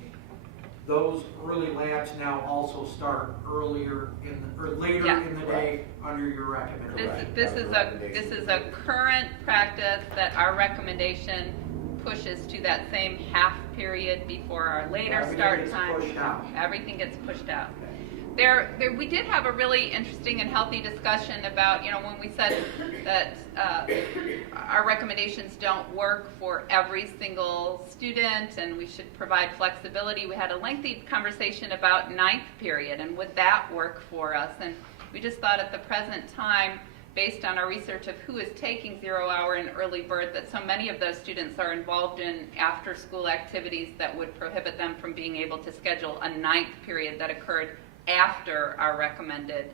those early labs now also start earlier or later Yeah. in the day under your recommendation. This is a current practice that our recommendation pushes to that same half period before our later Everything start gets time. pushed out. Everything gets pushed out. We did have a really interesting and healthy discussion about, when we said that our recommendations don't work for every single student and we should provide flexibility. We had a lengthy conversation about ninth period and would that work for us? And we just thought at the present time, based on our research of who is taking 0 hour and early bird, that so many of those students are involved in after school activities that would prohibit them from being able to schedule a ninth period that occurred after our recommended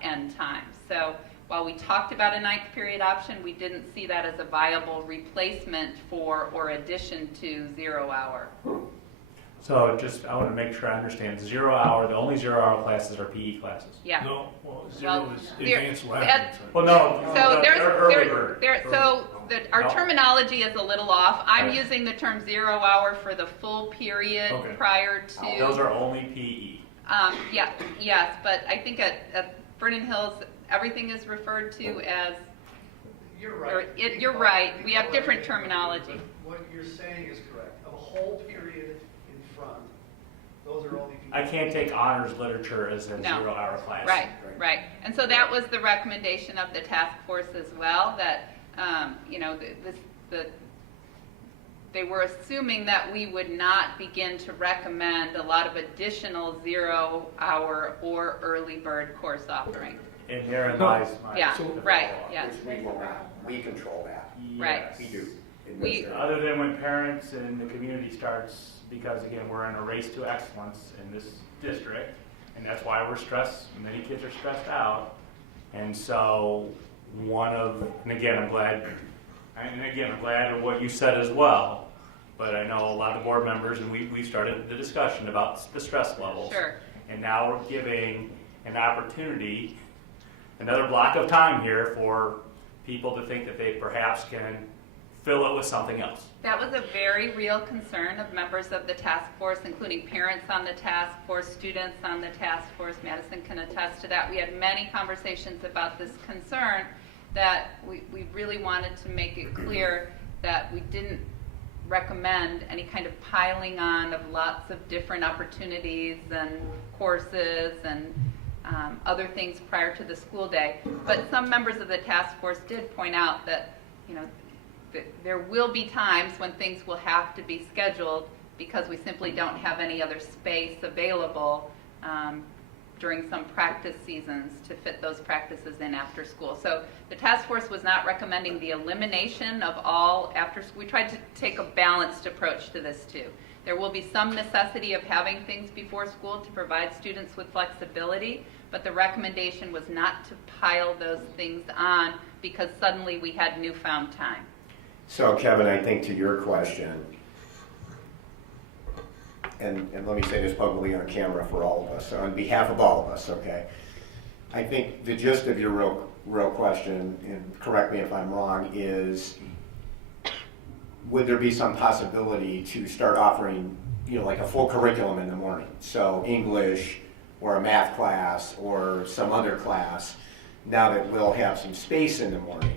end time. So while we talked about a ninth period option, we didn't see that as a viable replacement for or addition to 0 hour. So I want to make sure I understand. 0 hour, the only 0 hour classes are PE classes. Yeah. No, zero is advanced lab. Well, no. So early bird. Our No. terminology is a little off. I'm Right. using the term 0 hour for the full period Okay. prior to. Those are only PE. Yes, but I think at Vernon Hills, everything is referred to as. You're right. You're right. We have different terminology. What you're saying is correct. Of a whole period in front, those are only people. I can't take honors literature as a No. 0 hour class. Right. And so that was the recommendation of the task force as well, that, they were assuming that we would not begin to recommend a lot of additional 0 hour or early bird course offering. And herein lies my. Yeah, the right, follow-up. yes. Which we will not. We control that. Right. Yes. We do. in We- this area. Other than when parents and the community starts, because again, we're in a race to excellence in this district, and that's why we're stressed, many kids are stressed out. And so and again, I'm glad of what you said as well, but I know a lot of board members, and we started the discussion about the stress levels. Sure. And now we're giving an opportunity, another block of time here for people to think that they perhaps can fill it with something else. That was a very real concern of members of the task force, including parents on the task force, students on the task force. Madison can attest to that. We had many conversations about this concern, that we really wanted to make it clear that we didn't recommend any kind of piling on of lots of different opportunities and courses and other things prior to the school day. But some members of the task force did point out that, there will be times when things will have to be scheduled because we simply don't have any other space available during some practice seasons to fit those practices in after school. So the task force was not recommending the elimination of all after school. We tried to take a balanced approach to this too. There will be some necessity of having things before school to provide students with flexibility, but the recommendation was not to pile those things on because suddenly we had newfound time. So Kevin, I think to your question, and let me say this publicly on camera for all of us, on behalf of all of us, okay? I think the gist of your real question, and correct me if I'm wrong, is would there be some possibility to start offering, like a full curriculum in the morning? So English or a math class or some other class, now that we'll have some space in the morning.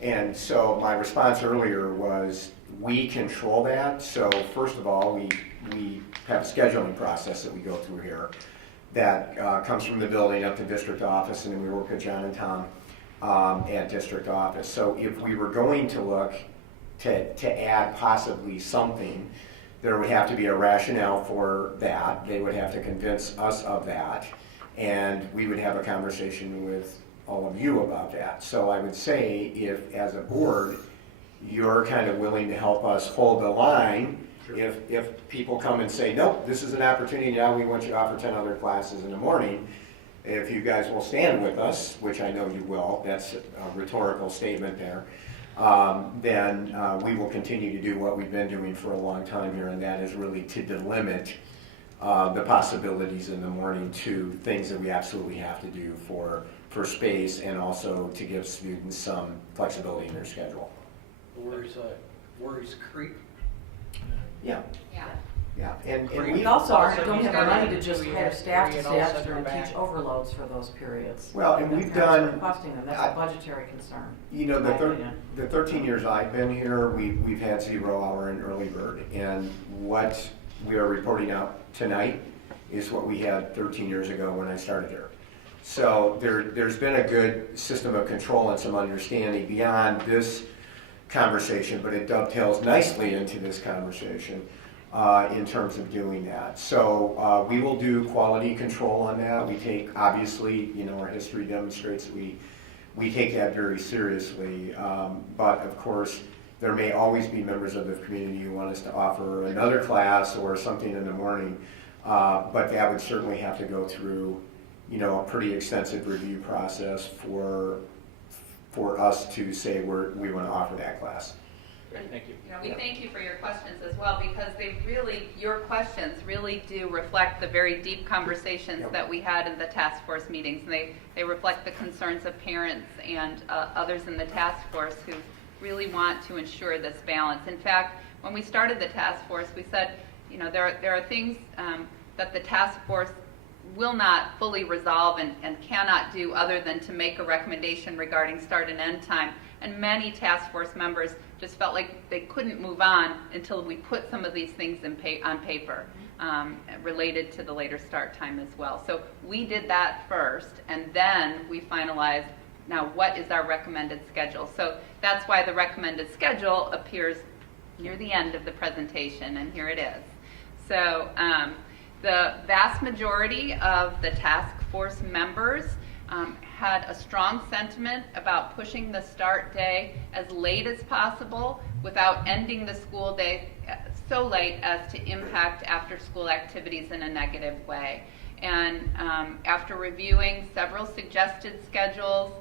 And so my response earlier was we control that. So first of all, we have a scheduling process that we go through here that comes from the building up to district office, and then we work with John and Tom at district office. So if we were going to look to add possibly something, there would have to be a rationale for that. They would have to convince us of that, and we would have a conversation with all of you about that. So I would say if, as a board, you're kind of willing to help us hold the line, if people come and say, nope, this is an opportunity now, we want you to offer 10 other classes in the morning, if you guys will stand with us, which I know you will, that's a rhetorical statement there, then we will continue to do what we've been doing for a long time here, and that is really to delimit the possibilities in the morning to things that we absolutely have to do for space, and also to give students some flexibility in their schedule. Worries creep. Yeah. Yeah. And We also don't have the money to just hire staff to stay up there and teach overloads for those periods. Well, and The we've parents are done- requesting them, that's a budgetary concern. The 13 years I've been here, we've had 0 hour and early bird, and what we are reporting out tonight is what we had 13 years ago when I started here. So there's been a good system of control and some understanding beyond this conversation, but it dovetails nicely into this conversation in terms of doing that. So we will do quality control on that. We take, obviously, our history demonstrates that we take that very seriously. But of course, there may always be members of the community who want us to offer another class or something in the morning. But that would certainly have to go through a pretty extensive review process for us to say we want to offer that class. Great, thank you. We thank you for your questions as well, because your questions really do reflect the very deep conversations that we had in the task force meetings. And they reflect the concerns of parents and others in the task force who really want to ensure this balance. In fact, when we started the task force, we said, there are things that the task force will not fully resolve and cannot do other than to make a recommendation regarding start and end time. And many task force members just felt like they couldn't move on until we put some of these things on paper related to the later start time as well. So we did that first, and then we finalized, now what is our recommended schedule? So that's why the recommended schedule appears near the end of the presentation, and here it is. So the vast majority of the task force members had a strong sentiment about pushing the start day as late as possible without ending the school day so late as to impact after-school activities in a negative way. And after reviewing several suggested schedules,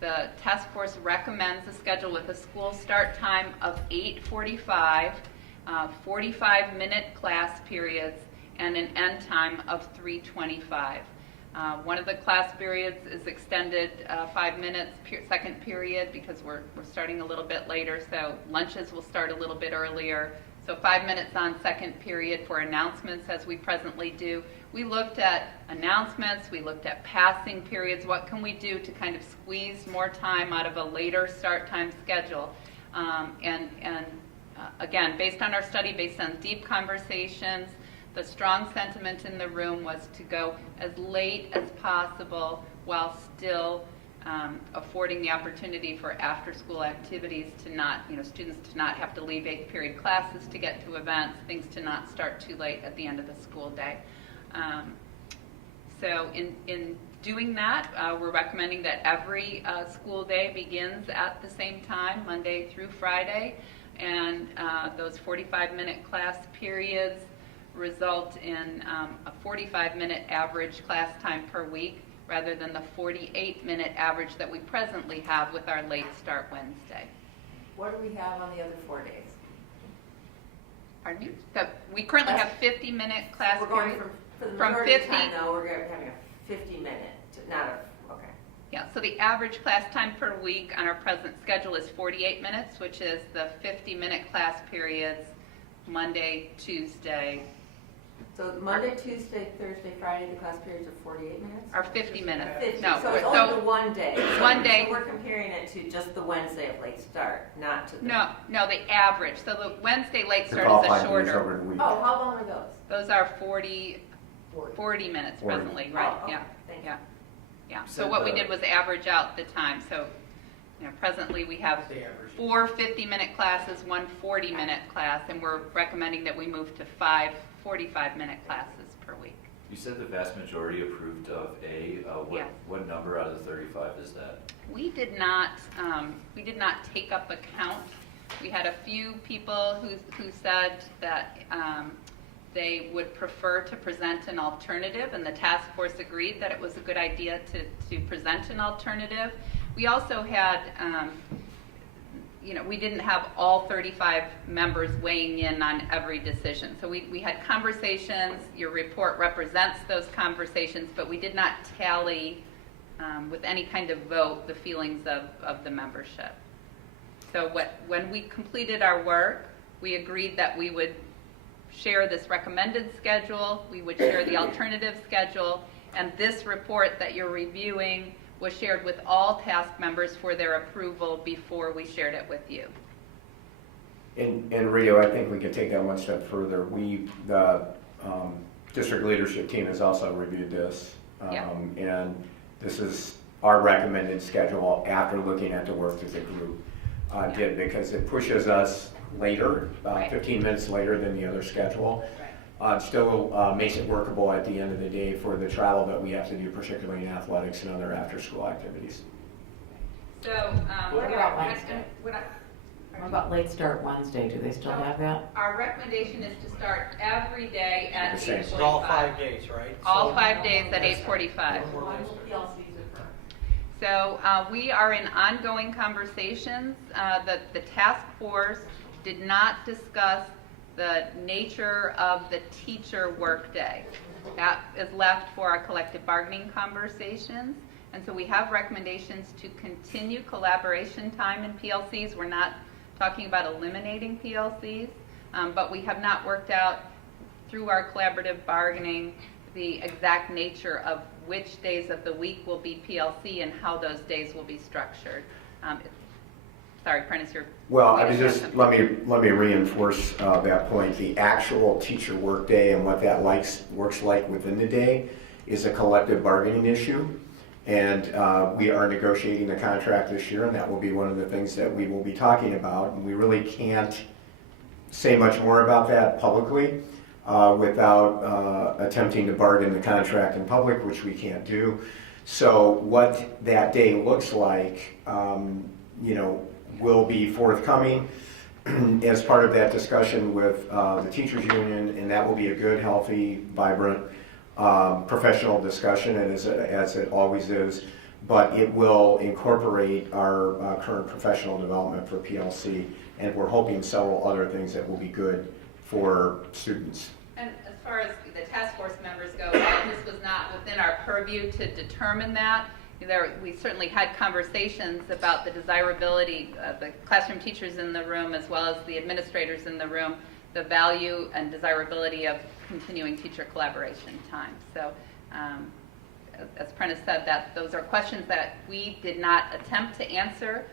the task force recommends a schedule with a school start time of 8:45, 45-minute class periods, and an end time of 3:25. One of the class periods is extended 5 minutes, second period, because we're starting a little bit later, so lunches will start a little bit earlier. So 5 minutes on second period for announcements, as we presently do. We looked at announcements, we looked at passing periods, what can we do to kind of squeeze more time out of a later start time schedule. Again, based on our study, based on deep conversations, the strong sentiment in the room was to go as late as possible while still affording the opportunity for after-school activities to not, students to not have to leave 8th period classes to get to events, things to not start too late at the end of the school day. So in doing that, we're recommending that every school day begins at the same time, Monday through Friday, and those 45-minute class periods result in a 45-minute average class time per week rather than the 48-minute average that we presently have with our late start Wednesday. What do we have on the other 4 days? Pardon me? We currently have 50-minute class We're going periods. for the From majority of 50 the time, though, we're having a 50-minute, not a, okay. Yeah, so the average class time per week on our present schedule is 48 minutes, which is the 50-minute class periods, Monday, Tuesday, So Monday, Tuesday, Thursday, Friday, the class periods are 48 minutes? are 50 minutes. 50, No, so it's only the one day. One day. So we're comparing it to just the Wednesday of late start, not to the... No, the average. So the Wednesday late They're start all is 5 a days shorter. over the week. Oh, how long are those? Those are 40 minutes 40. presently, right? Oh, okay. Yeah, Thank you. yeah, yeah. So Said what we the- did was average out the time. So, presently we have 4 50-minute classes, 1 40-minute class, and we're recommending that we move to 5 45-minute classes per week. You said the vast majority approved of A. Yes. What number out of the 35 is that? We did not take up a count. We had a few people who said that they would prefer to present an alternative, and the task force agreed that it was a good idea to present an alternative. We also had, we didn't have all 35 members weighing in on every decision. So we had conversations. Your report represents those conversations, but we did not tally with any kind of vote the feelings of the membership. So when we completed our work, we agreed that we would share this recommended schedule, we would share the alternative schedule, and this report that you're reviewing was shared with all task members for their approval before we shared it with you. In Rio, I think we could take that one step further. The district leadership team has also reviewed this. And this is our recommended schedule after looking at the work that the group did, because it pushes us later, 15 minutes later than the other schedule. It still makes it workable at the end of the day for the travel that we have to do, particularly in athletics and other after-school activities. So, What about Wednesday? What about late start Wednesday? Do they still have that? our recommendation is to start every day at The same. 8:45. All 5 days, right? All 5 days at 8:45. So we are in ongoing conversations. The task force did not discuss the nature of the teacher workday. That is left for our collective bargaining conversations. And so we have recommendations to continue collaboration time in PLCs. We're not talking about eliminating PLCs, but we have not worked out through our collaborative bargaining the exact nature of which days of the week will be PLC and how those days will be structured. Sorry, Prentice, you're... Well, I mean, just let me reinforce that point. The actual teacher workday and what that works like within the day is a collective bargaining issue. And we are negotiating the contract this year, and that will be one of the things that we will be talking about. And we really can't say much more about that publicly without attempting to bargain the contract in public, which we can't do. So what that day looks like, will be forthcoming as part of that discussion with the teachers union, and that will be a good, healthy, vibrant, professional discussion, and as it always is, but it will incorporate our current professional development for PLC, and we're hoping several other things that will be good for students. And as far as the task force members go, this was not within our purview to determine that. We certainly had conversations about the desirability of the classroom teachers in the room as well as the administrators in the room, the value and desirability of continuing teacher collaboration time. So as Prentice said, those are questions that we did not attempt to answer,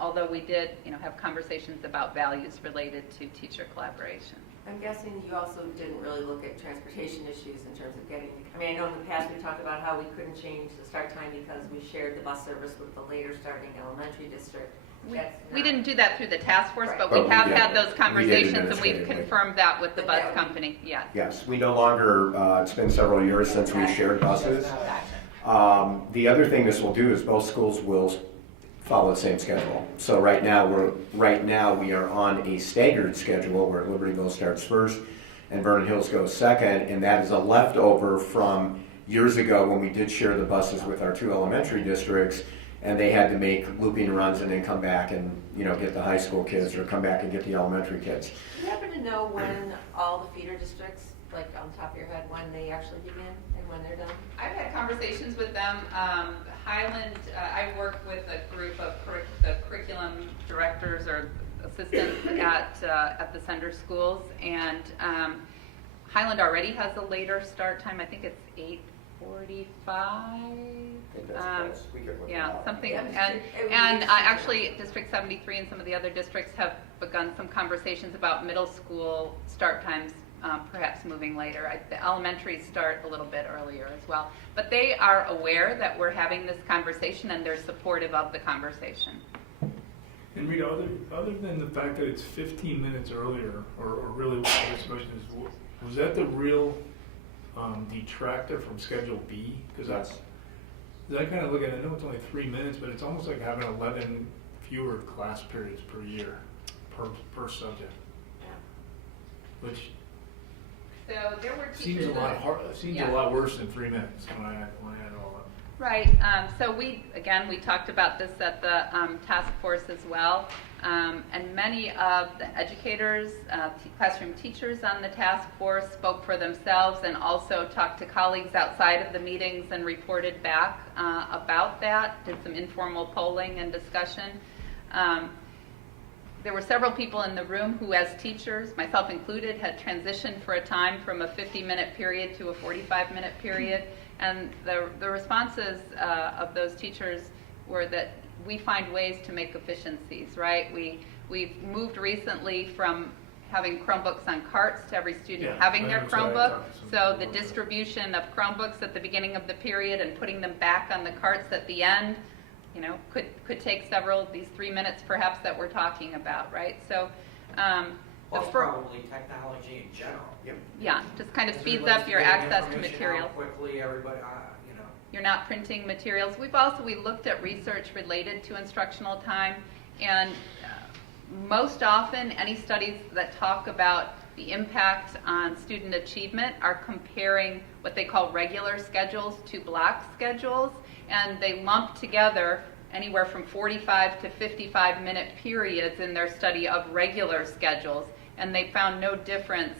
although we did have conversations about values related to teacher collaboration. I'm guessing you also didn't really look at transportation issues in terms of getting, I know in the past we talked about how we couldn't change the start time because we shared the bus service with the later starting elementary district. We didn't do that through the task force, but But we have we had did. those conversations and we've administratively. confirmed that with the bus company, yes. Yes, we no longer, it's been several years since we shared buses. The other thing this will do is both schools will follow the same schedule. So right now we are on a staggered schedule where Libertyville starts first and Vernon Hills goes second, and that is a leftover from years ago when we did share the buses with our 2 elementary districts, and they had to make looping runs and then come back and, you know, get the high school kids or come back and get the elementary kids. Do you happen to know when all the feeder districts, like on top of your head, when they actually begin and when they're done? I've had conversations with them. Highland, I work with a group of the curriculum directors or assistants at the Sender schools, and Highland already has a later start time. I think it's 8:45. Yeah, something. And actually, District 73 and some of the other districts have begun some conversations about middle school start times, perhaps moving later. The elementaries start a little bit earlier as well. But they are aware that we're having this conversation, and they're supportive of the conversation. And Rita, other than the fact that it's 15 minutes earlier, or really what this question is, was that the real detractor from Schedule B? Because I kind of look at it, I know it's only 3 minutes, but it's almost like having 11 fewer class periods per year, per subject. Yeah. Which so there were teachers seems a lot worse than 3 minutes when I add it all up. Right. So we talked about this at the task force as well. And many of the educators, classroom teachers on the task force spoke for themselves and also talked to colleagues outside of the meetings and reported back about that, did some informal polling and discussion. There were several people in the room who, as teachers, myself included, had transitioned for a time from a 50-minute period to a 45-minute period. And the responses of those teachers were that we find ways to make efficiencies, right? We've moved recently from having Chromebooks on carts to every student having their Chromebook. So the distribution of Chromebooks at the beginning of the period and putting them back on the carts at the end, you know, could take these 3 minutes perhaps that we're talking about, right? So well, probably technology in general. Yep. Yeah, just kind of speeds up your access to materials. How quickly everybody, you know. You're not printing materials. We looked at research related to instructional time, and most often any studies that talk about the impact on student achievement are comparing what they call regular schedules to block schedules, and they lump together anywhere from 45 to 55-minute periods in their study of regular schedules, and they found no difference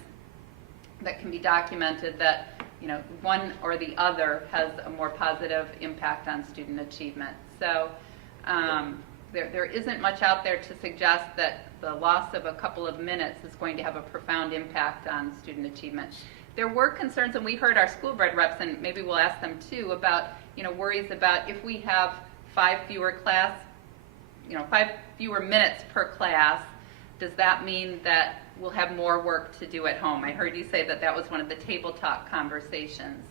that can be documented that, you know, one or the other has a more positive impact on student achievement. So there isn't much out there to suggest that the loss of a couple of minutes is going to have a profound impact on student achievement. There were concerns, and we heard our school board reps, and maybe we'll ask them too, about, you know, worries about if we have 5 fewer minutes per class, does that mean that we'll have more work to do at home? I heard you say that that was one of the table talk conversations.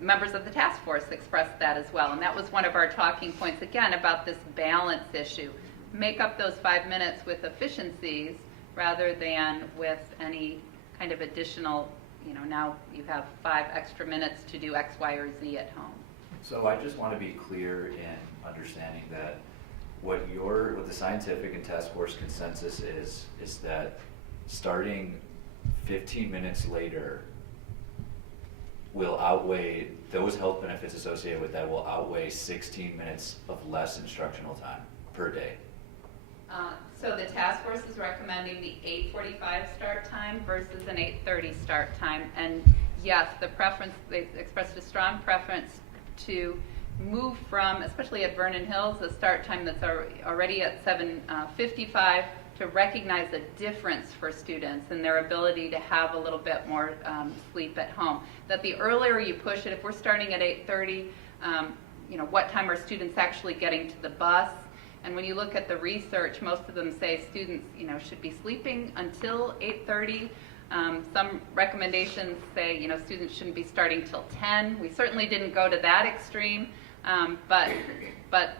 Members of the task force expressed that as well, and that was one of our talking points, again, about this balance issue. Make up those 5 minutes with efficiencies rather than with any kind of additional, you know, now you have 5 extra minutes to do X, Y, or Z at home. So I just want to be clear in understanding that what the scientific and task force consensus is that starting 15 minutes later will outweigh, those health benefits associated with that will outweigh 16 minutes of less instructional time per day. So the task force is recommending the 8:45 start time versus an 8:30 start time. And yes, the preference, they expressed a strong preference to move from, especially at Vernon Hills, a start time that's already at 7:55, to recognize a difference for students and their ability to have a little bit more sleep at home. That the earlier you push it, if we're starting at 8:30, you know, what time are students actually getting to the bus? And when you look at the research, most of them say students, you know, should be sleeping until 8:30. Some recommendations say, you know, students shouldn't be starting till 10. We certainly didn't go to that extreme, but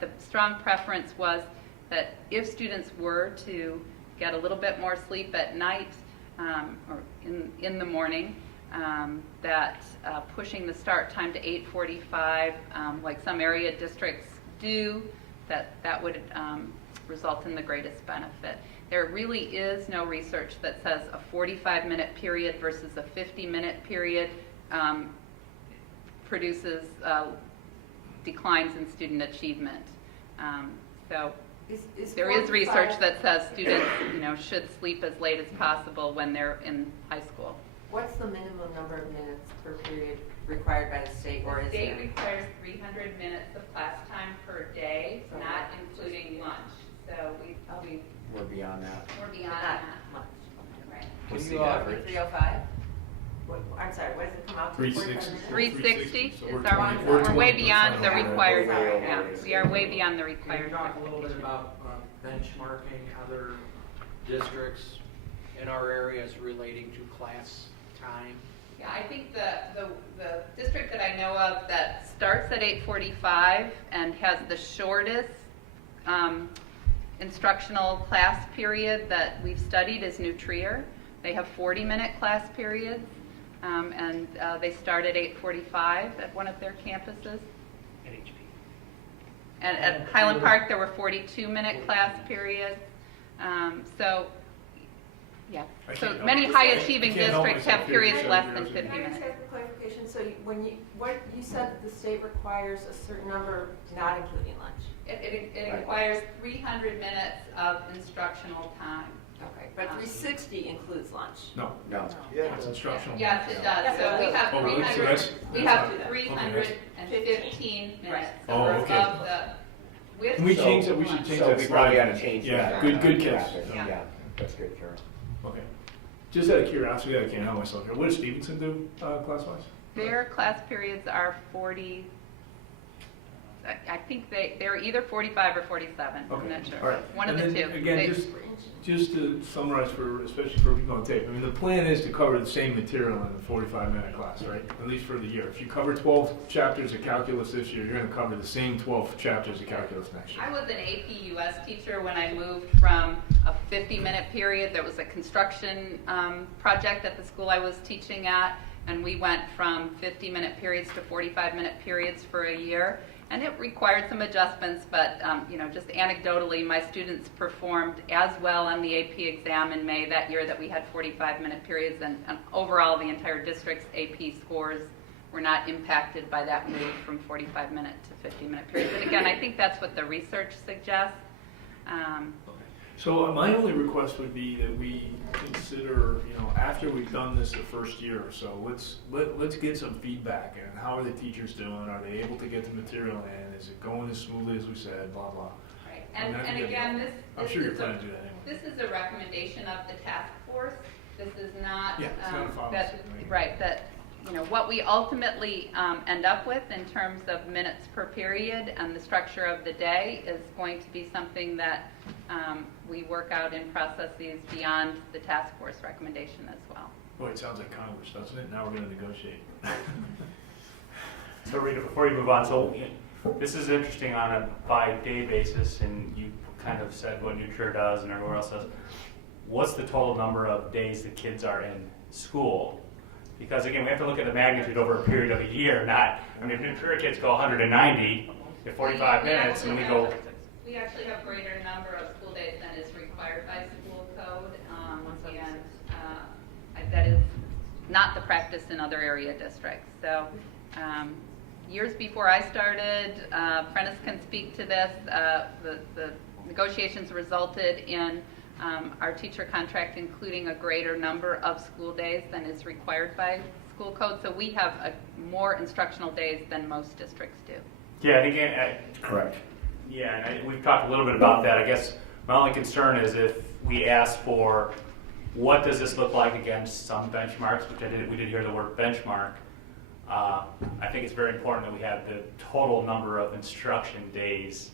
the strong preference was that if students were to get a little bit more sleep at night or in the morning, that pushing the start time to 8:45, like some area districts do, that would result in the greatest benefit. There really is no research that says a 45-minute period versus a 50-minute period produces declines in student achievement. So there is research that says students, should sleep as late as possible when they're in high school. What's the minimum number of minutes per period required by the state? The state requires 300 minutes of class time per day, not including lunch. So We're beyond that. we're beyond that. Much. Right. What's the average? 305? I'm sorry, what does it come out to? 360. 360 So is we're our, 20 we're way 20% beyond the over. required, We're way over. yeah, we are way beyond the Can required. you talk a little bit about benchmarking other districts in our areas relating to class time? Yeah, I think the district that I know of that starts at 8:45 and has the shortest instructional class period that we've studied is New Trier. They have 40-minute class periods, and they start at 8:45 at one of their campuses. At HP. And at Highland Park, there were 42-minute class periods. So, yeah. I So can't many help high-achieving I can't help districts myself have here. periods less than Can 50 Can I just minutes. ask for clarification? So when you said that the state requires a certain number, not including lunch? It requires 300 minutes of instructional time. Okay, but 360 includes lunch? No, No. it's instructional. Yes, it does. So we have Oh, really? So 300, that's- we that's have not- 315 minutes. So Oh, we're okay. above the, with. Can we change that? We should change So that we slide. probably ought to change Yeah, that. good catch. Yeah. Yeah, that's good, Carol. Okay. Just out of curiosity, I can't help myself here. What does Stevenson do class-wise? Their class periods are 40, I think they're either 45 or 47. I'm Okay. not sure. All right. One And of the then, two. Again, They- just to summarize especially for people on tape, I mean, the plan is to cover the same material in the 45-minute class, right? At least for the year. If you cover 12 chapters of calculus this year, you're going to cover the same 12 chapters of calculus next year. I was an AP US teacher when I moved from a 50-minute period. There was a construction project at the school I was teaching at, and we went from 50-minute periods to 45-minute periods for a year. And it required some adjustments, but just anecdotally, my students performed as well on the AP exam in May that year that we had 45-minute periods, and overall the entire district's AP scores were not impacted by that move from 45-minute to 50-minute periods. And again, I think that's what the research suggests. So my only request would be that we consider, after we've done this the first year or so, let's get some feedback. And how are the teachers doing? Are they able to get the material in? Is it going as smoothly as we said? Blah blah. Right. And And again, I'm sure you're planning to do that anyway. This is a recommendation of the task force. This is not, Yeah, it's not a final that, decision. right, that, what we ultimately end up with in terms of minutes per period and the structure of the day is going to be something that we work out in processes beyond the task force recommendation as well. Boy, it sounds like Congress, doesn't it? Now we're going to negotiate. So Rita, before you move on, so this is interesting on a by-day basis, and you kind of said what New Trier does and everywhere else does. What's the total number of days the kids are in school? Because again, we have to look at the magnitude over a period of a year, not, if New Trier kids go 190 at 45 minutes, and we go... We actually have greater number of school days than is required by school code, and that is not the practice in other area districts. So years before I started, Prentice can speak to this, the negotiations resulted in our teacher contract including a greater number of school days than is required by school code. So we have more instructional days than most districts do. Yeah, and again, correct. Yeah, and we've talked a little bit about that. I guess my only concern is if we ask for what does this look like against some benchmarks, which we did hear the word benchmark. I think it's very important that we have the total number of instruction days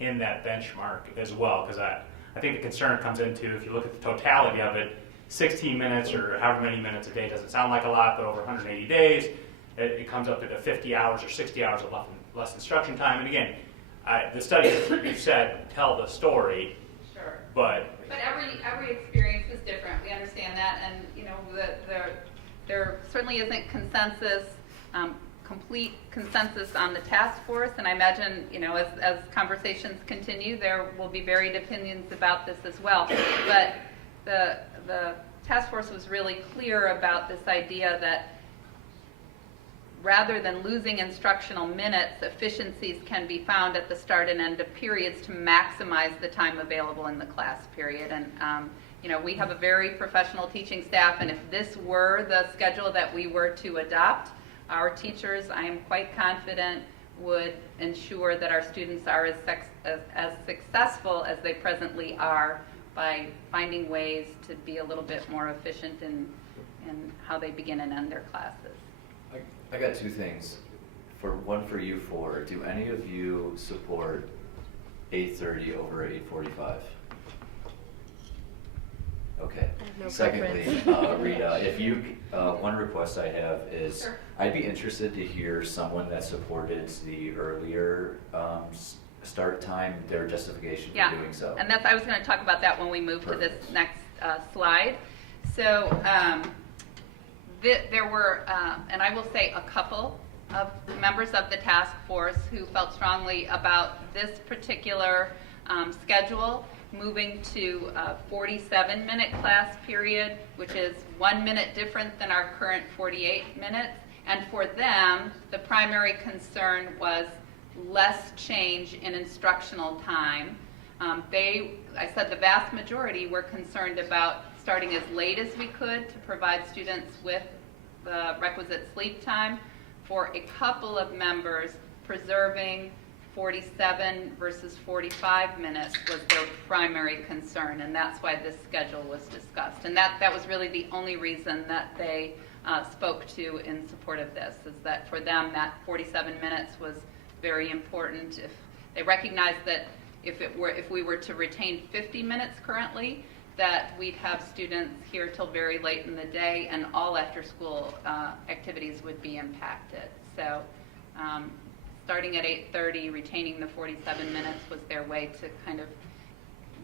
in that benchmark as well, because I think the concern comes into, if you look at the totality of it, 16 minutes or however many minutes a day doesn't sound like a lot, but over 180 days, it comes up to 50 hours or 60 hours of less instruction time. And again, the studies you said tell the story. Sure. But every experience is different. We understand that, and there certainly isn't consensus complete consensus on the task force, and I imagine, as conversations continue, there will be varied opinions about this as well. But the task force was really clear about this idea that rather than losing instructional minutes, efficiencies can be found at the start and end of periods to maximize the time available in the class period. And we have a very professional teaching staff, and if this were the schedule that we were to adopt, our teachers, I am quite confident, would ensure that our students are as successful as they presently are by finding ways to be a little bit more efficient in how they begin and end their classes. I got two things. One for you four. Do any of you support 8:30 over 8:45? Okay. No Secondly, preference. Rita, if you, one request I have is, sure. I'd be interested to hear someone that supported the earlier start time, their justification for doing so. And I was going to talk about that when we move Perfect. to this next slide. So there were, and I will say a couple of members of the task force who felt strongly about this particular schedule, moving to a 47-minute class period, which is 1 minute different than our current 48 minutes. And for them, the primary concern was less change in instructional time. I said the vast majority were concerned about starting as late as we could to provide students with the requisite sleep time. For a couple of members, preserving 47 versus 45 minutes was their primary concern, and that's why this schedule was discussed. And that was really the only reason that they spoke to in support of this, is that for them that 47 minutes was very important. If they recognized that if we were to retain 50 minutes currently, that we'd have students here till very late in the day, and all after-school activities would be impacted. So starting at 8:30, retaining the 47 minutes was their way to kind of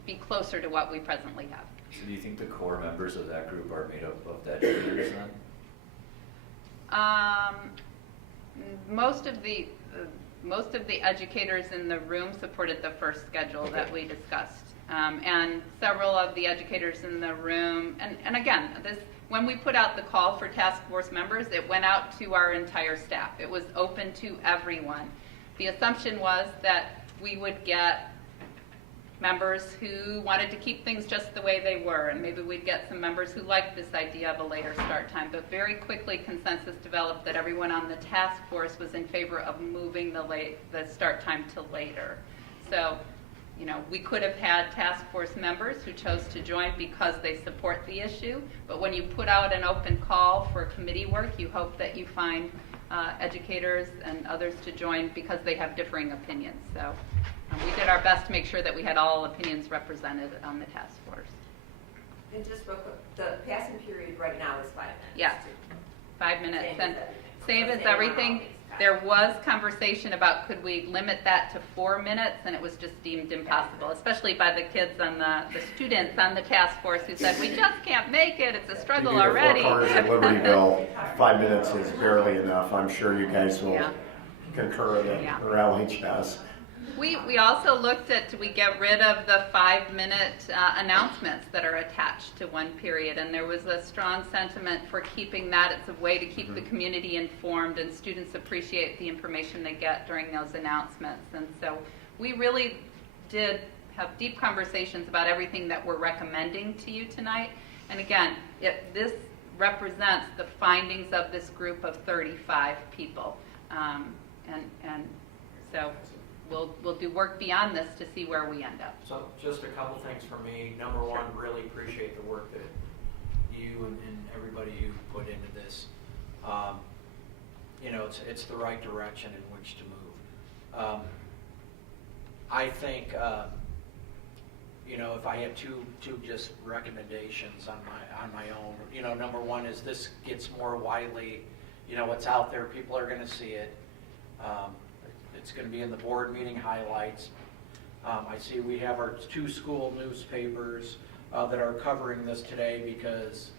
be closer to what we presently have. So do you think the core members of that group are made up of educators then? Most of the educators in the room supported the first schedule that we discussed. And several of the educators in the room, and again, when we put out the call for task force members, it went out to our entire staff. It was open to everyone. The assumption was that we would get members who wanted to keep things just the way they were, and maybe we'd get some members who liked this idea of a later start time. But very quickly, consensus developed that everyone on the task force was in favor of moving the start time to later. So, we could have had task force members who chose to join because they support the issue, but when you put out an open call for committee work, you hope that you find educators and others to join because they have differing opinions. So we did our best to make sure that we had all opinions represented on the task force. And just real quick, the passing period right now is 5 minutes. Yes, 5 minutes. Same as Same everything. amount. There was conversation about could we limit that to 4 minutes, and it was just deemed impossible, especially by the kids and the students on the task force who said, we just can't make it, it's a struggle already. Four Corners in Libertyville, 5 minutes is barely enough. I'm sure you guys will concur that, or LHS. We also looked at, do we get rid of the 5-minute announcements that are attached to one period? And there was a strong sentiment for keeping that. It's a way to keep the community informed, and students appreciate the information they get during those announcements. And so we really did have deep conversations about everything that we're recommending to you tonight. And again, this represents the findings of this group of 35 people. And so we'll do work beyond this to see where we end up. So just a couple things for me. Number one, really appreciate the work that you and everybody who put into this. It's the right direction in which to move. I think, if I had two just recommendations on my own, number one is this gets more widely, what's out there, people are going to see it. It's going to be in the board meeting highlights. I see we have our 2 school newspapers that are covering this today because,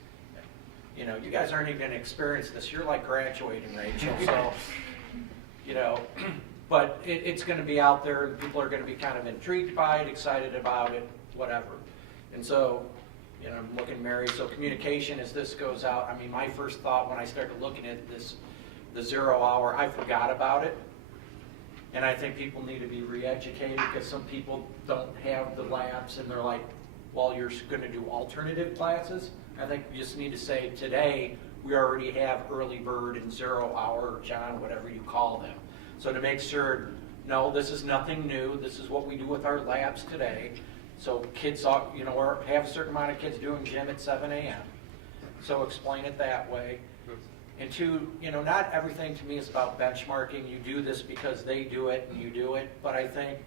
you guys aren't even going to experience this. You're like graduating, Rachel. So But it's going to be out there, and people are going to be kind of intrigued by it, excited about it, whatever. And so, I'm looking, Mary, so communication as this goes out, I mean, my first thought when I started looking at this, the 0 hour, I forgot about it. And I think people need to be re-educated because some people don't have the labs and they're like, well, you're going to do alternative classes. I think you just need to say today we already have early bird and 0 hour, John, whatever you call them. So to make sure, no, this is nothing new. This is what we do with our labs today. So kids, have a certain amount of kids doing gym at 7 a.m. So explain it that way. And two, not everything to me is about benchmarking. You do this because they do it and you do it. But I think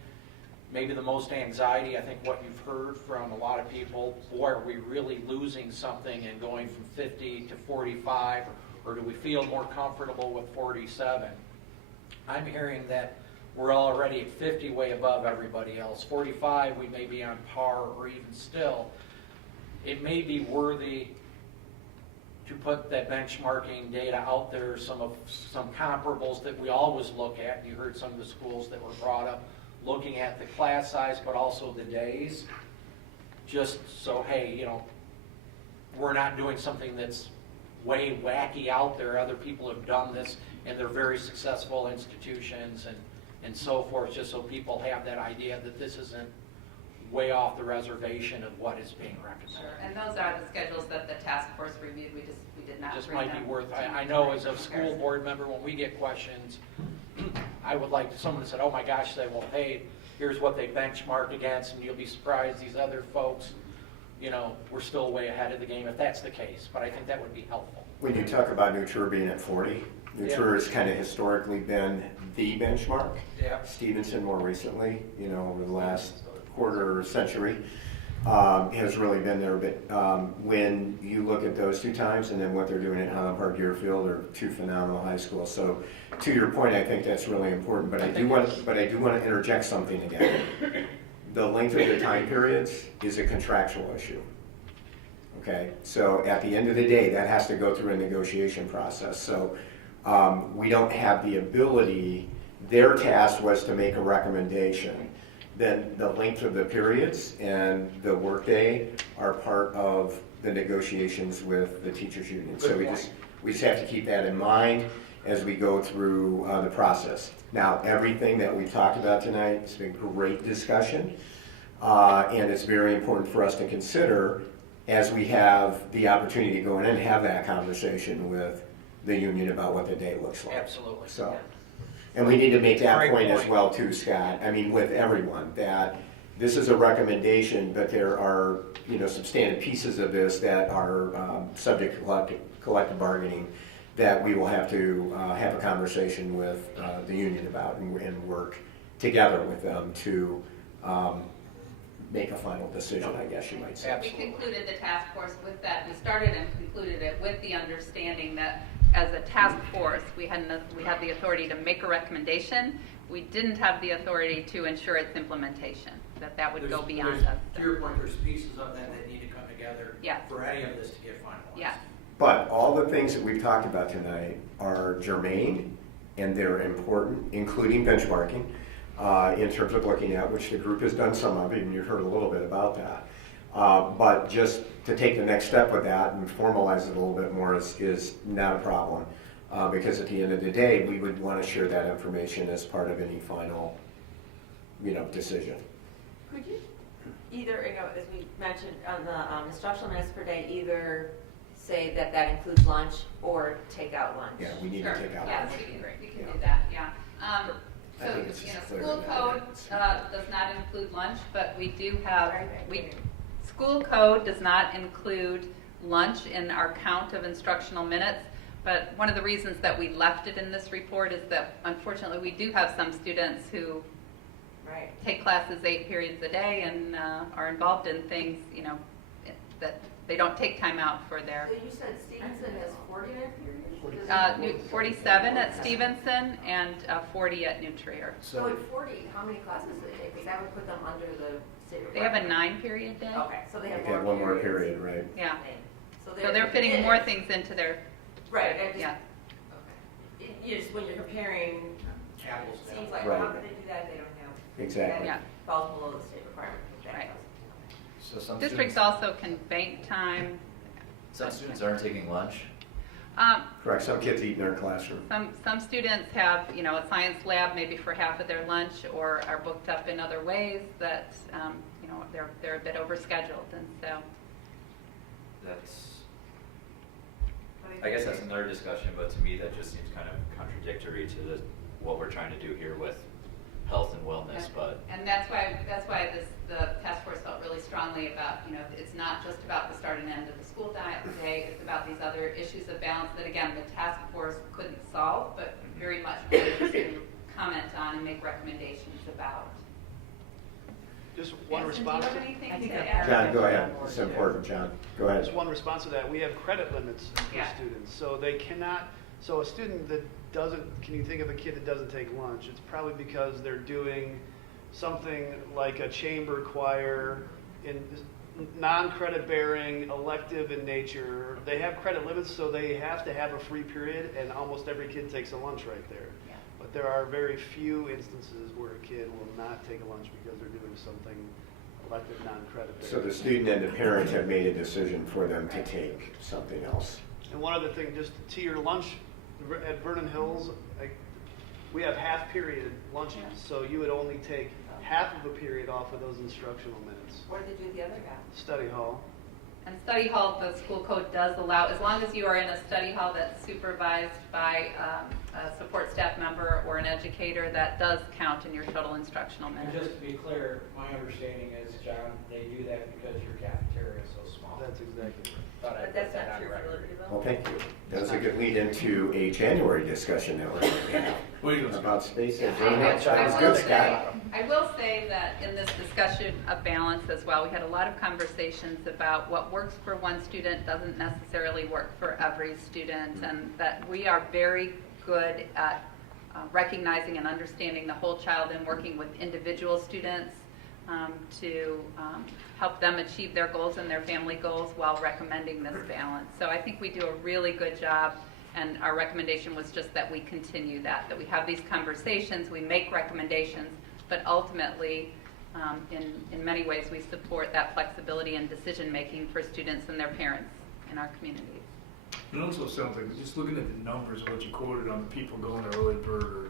maybe the most anxiety, I think what you've heard from a lot of people, boy, are we really losing something and going from 50 to 45, or do we feel more comfortable with 47? I'm hearing that we're already at 50, way above everybody else. 45, we may be on par, or even still. It may be worthy to put that benchmarking data out there, some comparables that we always look at. You heard some of the schools that were brought up, looking at the class size, but also the days. Just so, hey, we're not doing something that's way wacky out there. Other people have done this, and they're very successful institutions and so forth, just so people have that idea that this isn't way off the reservation of what is being recommended. Sure, and those are the schedules that the task force reviewed. We did not. Just bring might be them worth, to I know as a school board member, when we get questions, I would like someone to say, oh my gosh, say, well, hey, here's what they benchmarked against, and you'll be surprised these other folks, we're still way ahead of the game if that's the case. But I think that would be helpful. When you talk about Nutrier being at 40, Nutrier has kind of historically been the benchmark. Yeah. Stevenson more recently, over the last quarter century, has really been there. But when you look at those 2 times and then what they're doing at Highland Park Deerfield are 2 phenomenal high schools. So to your point, I think that's really important. But I do want to interject something again. The length of the time periods is a contractual issue. Okay, so at the end of the day, that has to go through a negotiation process. So we don't have the ability. Their task was to make a recommendation. Then the length of the periods and the workday are part of the negotiations with the teachers union. So we just have to keep that in mind as we go through the process. Now, everything that we've talked about tonight has been great discussion, and it's very important for us to consider as we have the opportunity to go in and have that conversation with the union about what the day looks like. Absolutely. So. And we need to make that point as well too, Scott. I mean, with everyone, that this is a recommendation, but there are, substantive pieces of this that are subject to collective bargaining that we will have to have a conversation with the union about and work together with them to make a final decision, I guess you might say. We concluded the task force with that. We started and concluded it with the understanding that as a task force, we had the authority to make a recommendation. We didn't have the authority to ensure its implementation, that would go beyond us. To your point, there's pieces of that need to come together for any of this to get finalized. Yeah. But all the things that we've talked about tonight are germane and they're important, including benchmarking, in terms of looking at, which the group has done some of it, and you've heard a little bit about that. But just to take the next step with that and formalize it a little bit more is not a problem. Because at the end of the day, we would want to share that information as part of any final, decision. Could you either, as we mentioned on the instructional minutes per day, either say that includes lunch or take out lunch? Yeah, we need to take out lunch. Yeah, we can do that, yeah. School code does not include lunch, but we do have, school code does not include lunch in our count of instructional minutes, but one of the reasons that we left it in this report is that unfortunately we do have some students who take classes 8 periods a day and are involved in things, that they don't take time out for their... So you said Stevenson has 40 periods? 47 at Stevenson and 40 at Nutrier. So at 40, how many classes do they take? Because that would put them under the state They have a 9-period day. Okay, so they have one more period, right? Yeah. So they're fitting more things into their... Right. Yeah. Okay. Just when you're comparing apples to Seems apples. like, Right. how can they do that if they don't have? Exactly. Yeah. That falls below the state requirement. That Right. doesn't. So some Districts students, also can bank time. some students aren't taking lunch. Correct, some kids eat in their classroom. Some students have, you know, a science lab maybe for half of their lunch, or are booked up in other ways that, you know, they're a bit overscheduled, and so. I guess that's another discussion, but to me that just seems kind of contradictory to what we're trying to do here with health and wellness. But And that's why the task force felt really strongly about, you know, it's not just about the start and end of the school day, it's about these other issues of balance that, again, the task force couldn't solve, but very much wanted to comment on and make recommendations about. Just one Yes, and response. do you have anything I think to our add? John, go ahead. It's important, John. Go ahead. Just one response to that. We have credit limits for Yeah. students, so they cannot. So a student that doesn't, can you think of a kid that doesn't take lunch? It's probably because they're doing something like a chamber choir in non-credit bearing, elective in nature. They have credit limits, so they have to have a free period, and almost every kid takes a lunch right there. Yeah. But there are very few instances where a kid will not take a lunch because they're doing something elective, non-credit bearing. So the student and the parent have made a decision for them to take something else. And one other thing, just to your lunch at Vernon Hills, we have half period lunches, so you would only take half of a period off of those instructional minutes. What did they do the other half? Study hall. And study hall, the school code does allow, as long as you are in a study hall that's supervised by a support staff member or an educator, that does count in your total instructional And minutes. just to be clear, my understanding is, John, they do that because your cafeteria is so small. That's exactly right. Thought I'd But put that's that not on true for record. Libertyville. Well, thank you. That's a good lead into a January discussion that we're going to have Wait a about space and I Vernon Hills. Sounds will good, say, Scott. I will say that in this discussion of balance as well, we had a lot of conversations about what works for one student doesn't necessarily work for every student, and that we are very good at recognizing and understanding the whole child and working with individual students to help them achieve their goals and their family goals while recommending this balance. So I think we do a really good job, and our recommendation was just that we continue that we have these conversations, we make recommendations, but ultimately, in many ways, we support that flexibility and decision-making for students and their parents in our communities. It also sounds like, just looking at the numbers, what you quoted on the people going to early bird or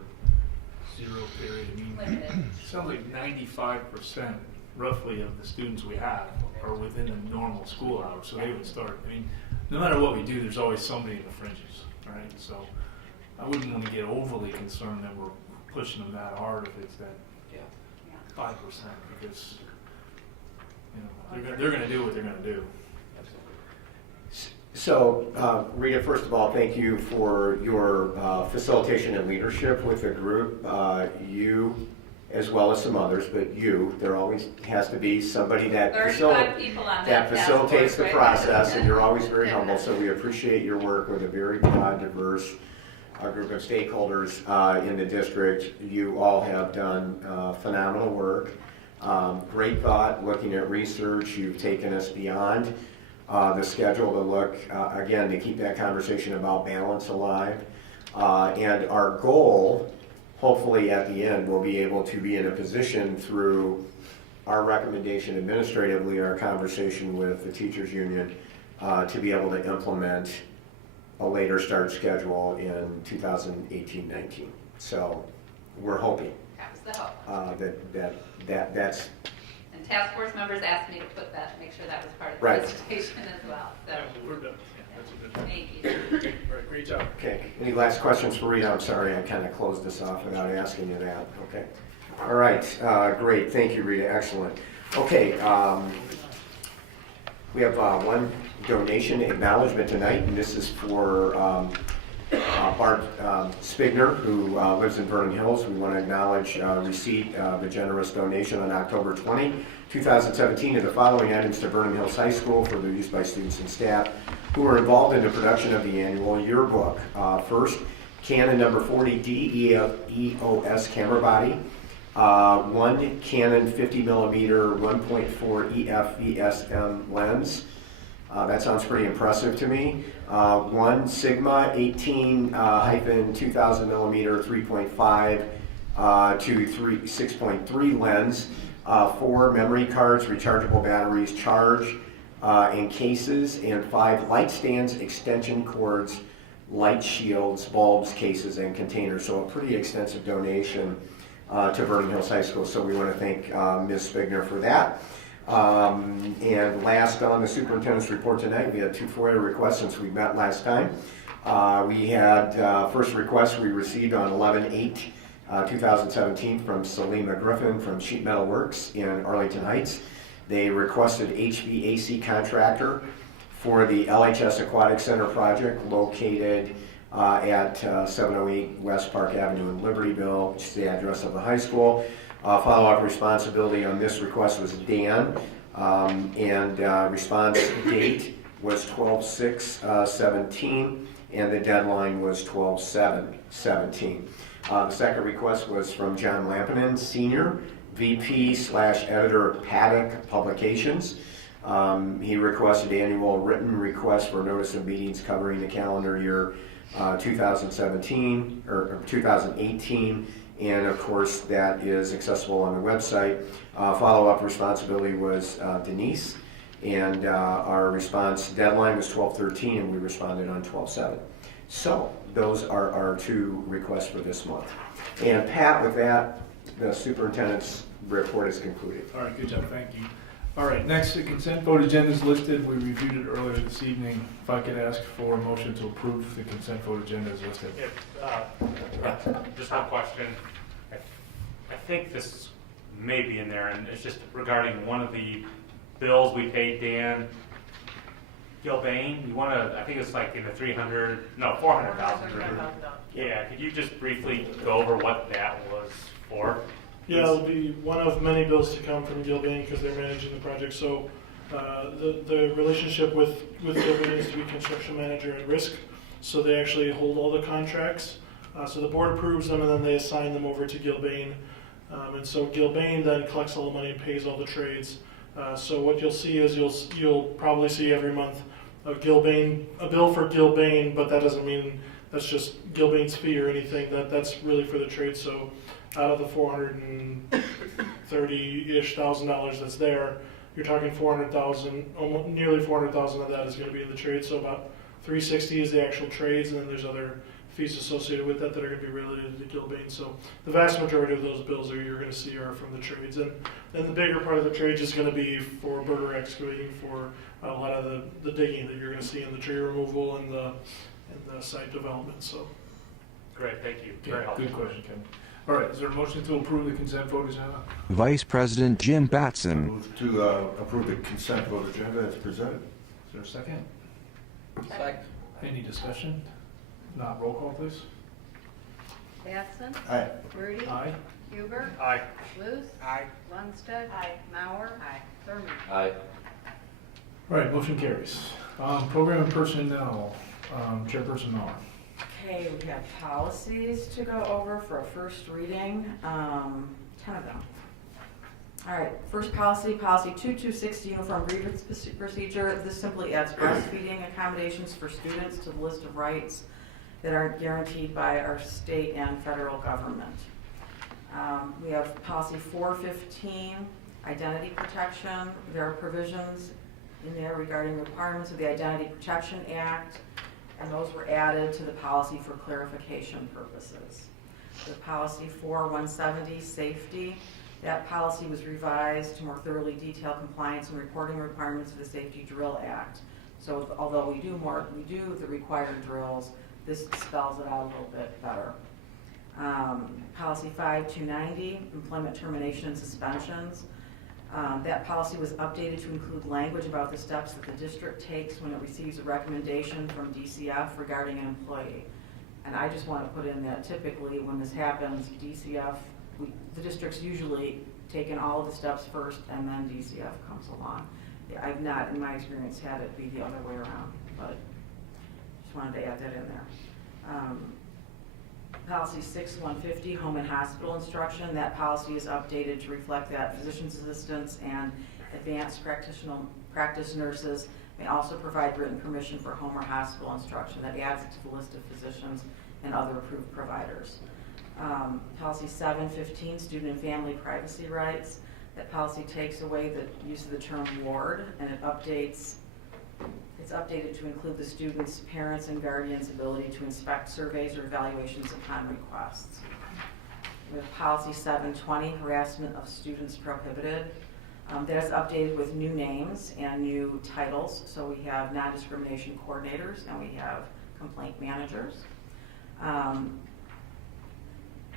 zero period, I mean, Limited. it sounds like 95% roughly of the students we have are within the normal school hours, so they would start, I mean, no matter what we do, there's always somebody in the fringes, right? So I wouldn't want to get overly concerned that we're pushing them that hard if it's that 5%, because, you know, they're going to do what they're going to do. So, Rita, first of all, thank you for your facilitation and leadership with the group. You, as well as some others, but there always has to be somebody that 35 people on that task facilitates the force, right? process, and you're always very humble, so we appreciate your work with a very broad, diverse group of stakeholders in the district. You all have done phenomenal work. Great thought, looking at research. You've taken us beyond the schedule to look, again, to keep that conversation about balance alive. And our goal, hopefully at the end, we'll be able to be in a position through our recommendation administratively, our conversation with the teachers union, to be able to implement a later start schedule in 2018-19. So we're hoping That was the hope. that's And task force members asked me to put that, make sure that was part of the Right. presentation as well. So, We're done. Yeah, that's a good job. thank you. Great job. okay. Any last questions for Rita? I'm sorry, I kind of closed this off without asking you that. Okay. All right. Great. Thank you, Rita. Excellent. Okay. We have one donation acknowledgement tonight, and this is for Bart Spigner, who lives in Vernon Hills. We want to acknowledge receipt of a generous donation on October 20, 2017 of the following items to Vernon Hills High School for their use by students and staff who are involved in the production of the annual yearbook. First, Canon number 40D EOS camera body. One Canon 50mm 1.4 EF/VSM lens. That sounds pretty impressive to me. One Sigma 18-2000mm 3.5 to 6.3 lens, 4 memory cards, rechargeable batteries, charge in cases, and 5 light stands, extension cords, light shields, bulbs, cases, and containers. So a pretty extensive donation to Vernon Hills High School. So we want to thank Ms. Spigner for that. And last on the superintendent's report tonight, we had 2 FOIA requests since we met last time. We had first request we received on 11/8/2017 from Salima Griffin from Sheet Metal Works in Arlington Heights. They requested HVAC contractor for the LHS Aquatic Center project located at 708 West Park Avenue in Libertyville, which is the address of the high school. Follow-up responsibility on this request was Dan, and response date was 12/6/17, and the deadline was 12/7/17. The second request was from John Lampinen, Senior, VP/Editor Paddock Publications. He requested annual written request for notice of meetings covering the calendar year 2017 or 2018, and of course that is accessible on the website. Follow-up responsibility was Denise, and our response deadline was 12/13, and we responded on 12/7. So those are our 2 requests for this month. And Pat, with that, the superintendent's report is concluded. All right, good job, thank you. All right, next, the consent vote agenda is listed. We reviewed it earlier this evening. If I could ask for a motion to approve the consent vote agenda as listed. Just one question. I think this may be in there, and it's just regarding one of the bills we paid Dan Gilbane. You want to, I think it's like in the 400,000. Yeah, could you just briefly go over what that was for? Yeah, it'll be one of many bills to come from Gilbane because they're managing the project. So the relationship with Gilbane is to be construction manager at risk. So they actually hold all the contracts. So the board approves them and then they assign them over to Gilbane. And so Gilbane then collects all the money and pays all the trades. So what you'll see is you'll probably see every month a bill for Gilbane, but that doesn't mean that's just Gilbane's fee or anything. That's really for the trade. So out of the $430-ish thousand that's there, you're talking 400,000, almost nearly 400,000 of that is going to be in the trade. So about 360 is the actual trades, and then there's other fees associated with that are going to be related to Gilbane. So the vast majority of those bills you're going to see are from the trades, and then the bigger part of the trades is going to be for Berger Excavating for a lot of the digging that you're going to see in the tree removal and the site development. So great, thank you. Very helpful. Good question, Ken. All right, is there a motion to approve the consent vote agenda? Vice President Jim Batson. Move to approve the consent vote agenda as presented. Is there a second? Second. Any discussion? If not, roll call, please. Batson. Aye. Rudy. Aye. Huber. Aye. Luce. Aye. Lundstedt. Aye. Mauer. Aye. Thurman. Aye. All right, motion carries. Program and personnel, Chairperson Mauer. Okay, we have policies to go over for a first reading, 10 of them. All right, first policy 2260, uniform grievance procedure. This simply adds breastfeeding accommodations for students to the list of rights that are guaranteed by our state and federal government. We have policy 415, identity protection. There are provisions in there regarding requirements of the Identity Protection Act, and those were added to the policy for clarification purposes. The policy 4170, safety. That policy was revised to more thoroughly detail compliance and reporting requirements of the Safety Drill Act. So although we do the required drills, this spells it out a little bit better. Policy 5290, employment termination and suspensions. That policy was updated to include language about the steps that the district takes when it receives a recommendation from DCF regarding an employee. And I just want to put in that typically when this happens, DCF, the district's usually taken all of the steps first and then DCF comes along. I've not, in my experience, had it be the other way around, but just wanted to add that in there. Policy 6150, home and hospital instruction. That policy is updated to reflect that physician's assistants and advanced practice nurses may also provide written permission for home or hospital instruction. That adds it to the list of physicians and other approved providers. Policy 715, student and family privacy rights. That policy takes away the use of the term ward, and it's updated to include the student's parents and guardians' ability to inspect surveys or evaluations upon requests. We have policy 720, harassment of students prohibited. That is updated with new names and new titles. So we have non-discrimination coordinators and we have complaint managers.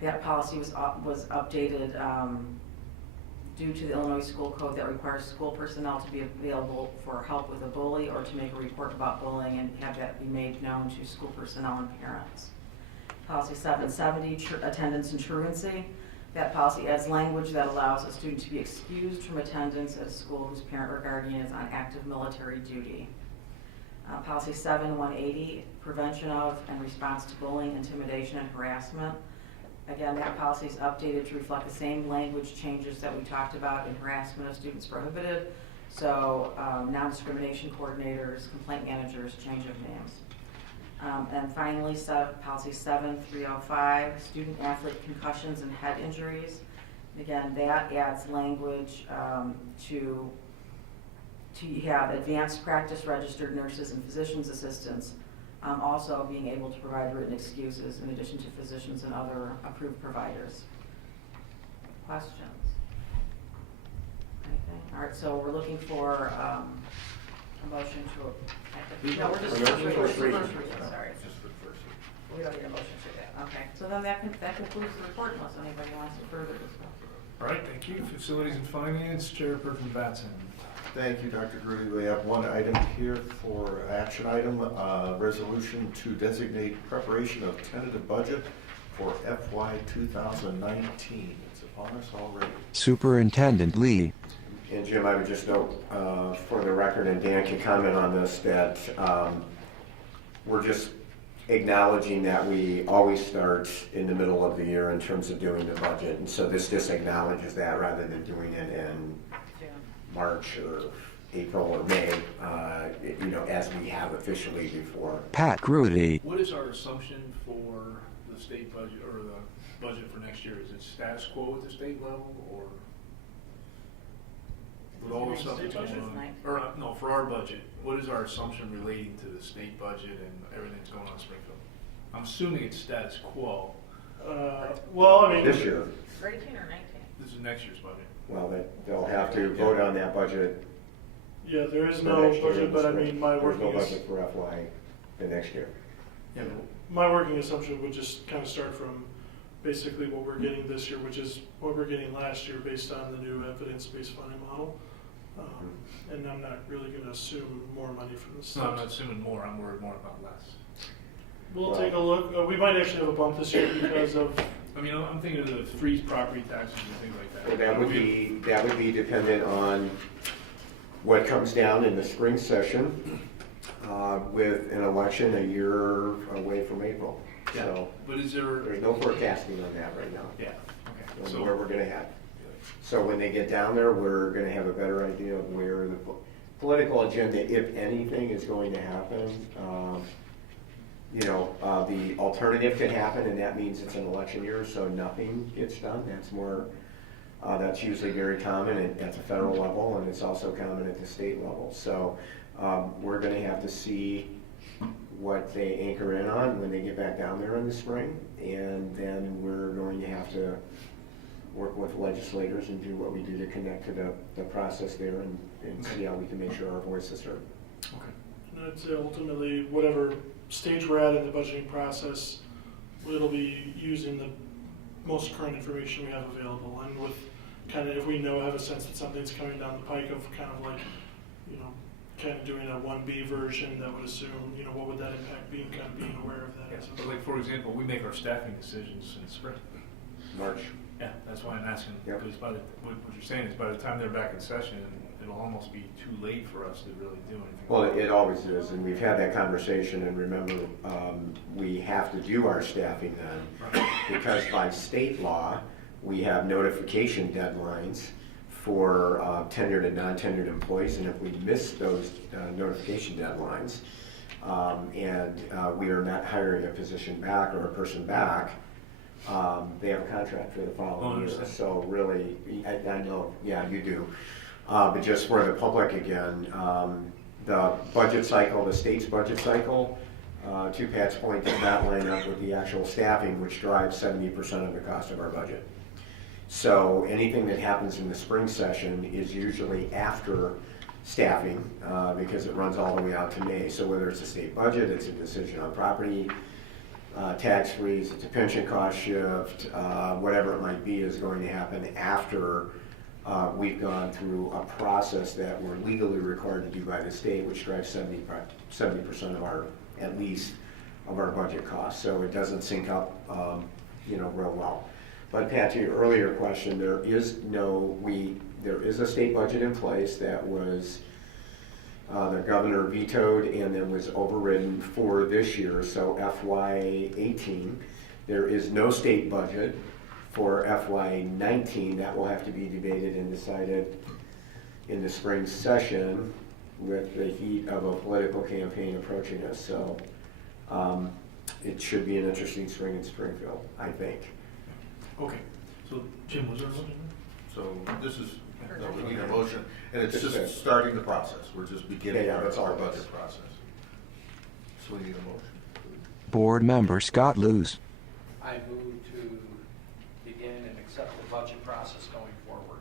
That policy was updated due to the Illinois School Code that requires school personnel to be available for help with a bully or to make a report about bullying and have that be made known to school personnel and parents. Policy 770, attendance and truancy. That policy adds language that allows a student to be excused from attendance at a school whose parent or guardian is on active military duty. Policy 7180, prevention of and response to bullying, intimidation, and harassment. Again, that policy is updated to reflect the same language changes that we talked about in harassment of students prohibited. So non-discrimination coordinators, complaint managers, change of names. And finally, policy 7305, student athlete concussions and head injuries. Again, that adds language to have advanced practice registered nurses and physician's assistants also being able to provide written excuses in addition to physicians and other approved providers. Questions? Anything? All right, so we're looking for a motion to, no, we're just first reading, sorry. We don't need a motion for that. Okay, so then that concludes the report unless anybody wants to further discuss. All right, thank you. Facilities and Finance, Chairperson Batson. Thank you, Dr. Grudy. We have one item here for action item, resolution to designate preparation of tentative budget for FY 2019. It's upon us already. Superintendent Lee. And Jim, I would just note for the record, and Dan can comment on this, that we're just acknowledging that we always start in the middle of the year in terms of doing the budget. And so this just acknowledges that rather than doing it in March or April or May, as we have officially before. Pat Grudy. What is our assumption for the state budget or the budget for next year? Is it status quo at the state level, or with all the stuff that's going on? Or no, for our budget, what is our assumption relating to the state budget and everything that's going on in Springfield? I'm assuming it's status quo. Well, I mean, this year. 18 or 19? This is next year's budget. Well, they'll have to vote on that budget. Yeah, there is no budget, but I mean, there's no budget for FY the next year. Yeah, my working assumption would just kind of start from basically what we're getting this year, which is what we're getting last year based on the new evidence-based funding model. And I'm not really going to assume more money from the state. No, I'm not assuming more. I'm worried more about less. We'll take a look. We might actually have a bump this year because of. I mean, I'm thinking of the freeze property taxes and things like that. So that would be dependent on what comes down in the spring session with an election a year away from April. Yeah. So but there's no forecasting on that right now. Yeah. Okay. So where we're going to head. So when they get down there, we're going to have a better idea of where the political agenda, if anything, is going to happen. The alternative could happen, and that means it's an election year, so nothing gets done. That's usually very common at the federal level, and it's also common at the state level. So we're going to have to see what they anchor in on when they get back down there in the spring, and then we're going to have to work with legislators and do what we do to connect to the process there and see how we can make sure our voice is heard. Okay. And I'd say ultimately, whatever stage we're at in the budgeting process, it'll be using the most current information we have available, and with kind of, if we have a sense that something's coming down the pike of kind of like, kind of doing a 1B version that would assume, what would that impact be, and kind of being aware of that. Yeah. But like, for example, we make our staffing decisions in spring. March. Yeah, that's why I'm asking. Yep. Because what you're saying is by the time they're back in session, it'll almost be too late for us to really do anything. Well, it always is, and we've had that conversation, and remember, we have to do our staffing then, because by state law, we have notification deadlines for tenured and non-tenured employees, and if we miss those notification deadlines, and we are not hiring a position back or a person back, They have a contract for the Oh, I following year, understand. so really, I know, yeah, you do. But just for the public again, the budget cycle, the state's budget cycle, to Pat's point, does not line up with the actual staffing, which drives 70% of the cost of our budget. So anything that happens in the spring session is usually after staffing, because it runs all the way out to May. So whether it's a state budget, it's a decision on property, tax freeze, it's a pension cost shift, whatever it might be is going to happen after we've gone through a process that we're legally required to do by the state, which drives 70% of our, at least, of our budget costs. So it doesn't sync up, real well. But Pat, to your earlier question, there is a state budget in place that was the governor vetoed and then was overridden for this year, so FY18. There is no state budget for FY19. That will have to be debated and decided in the spring session with the heat of a political campaign approaching us. So it should be an interesting spring in Springfield, I think. Okay, so Jim, was there a motion? So this is, no, we need a motion, and it's just starting the process. We're just beginning Yeah, that's our all. budget process. So we need a motion. Board Member Scott Lewis. I move to begin and accept the budget process going forward.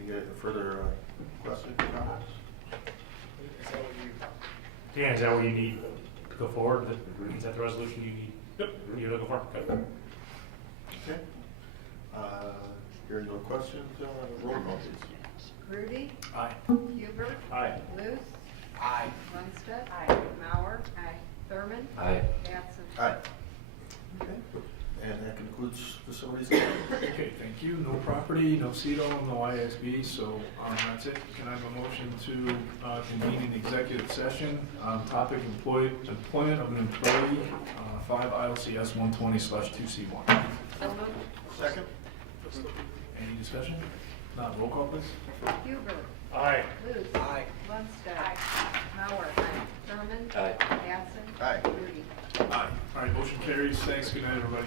Any further questions or comments? Dan, is that what you need to go forward? Is that the resolution you need? Yep. You're looking for? Okay. Okay. Hearing no questions, roll call please. Grudy. Aye. Hubert. Aye. Luce. Aye. Lundstedt. Aye. Mauer. Aye. Thurman. Aye. Batson. Aye. Okay. And that concludes facilities. Okay. Okay, thank you. No property, no CETO, no ISB, so that's it. Can I have a motion to convene an executive session on topic employment of an employee, 5 ILCS 120/2C1? Second. Any discussion? Not roll call, please. Hubert. Aye. Luce. Aye. Lundstedt. Aye. Mauer. Aye. Thurman. Aye. Batson. Aye. Grudy. Aye. All right, motion carries. Thanks. Good night, everybody.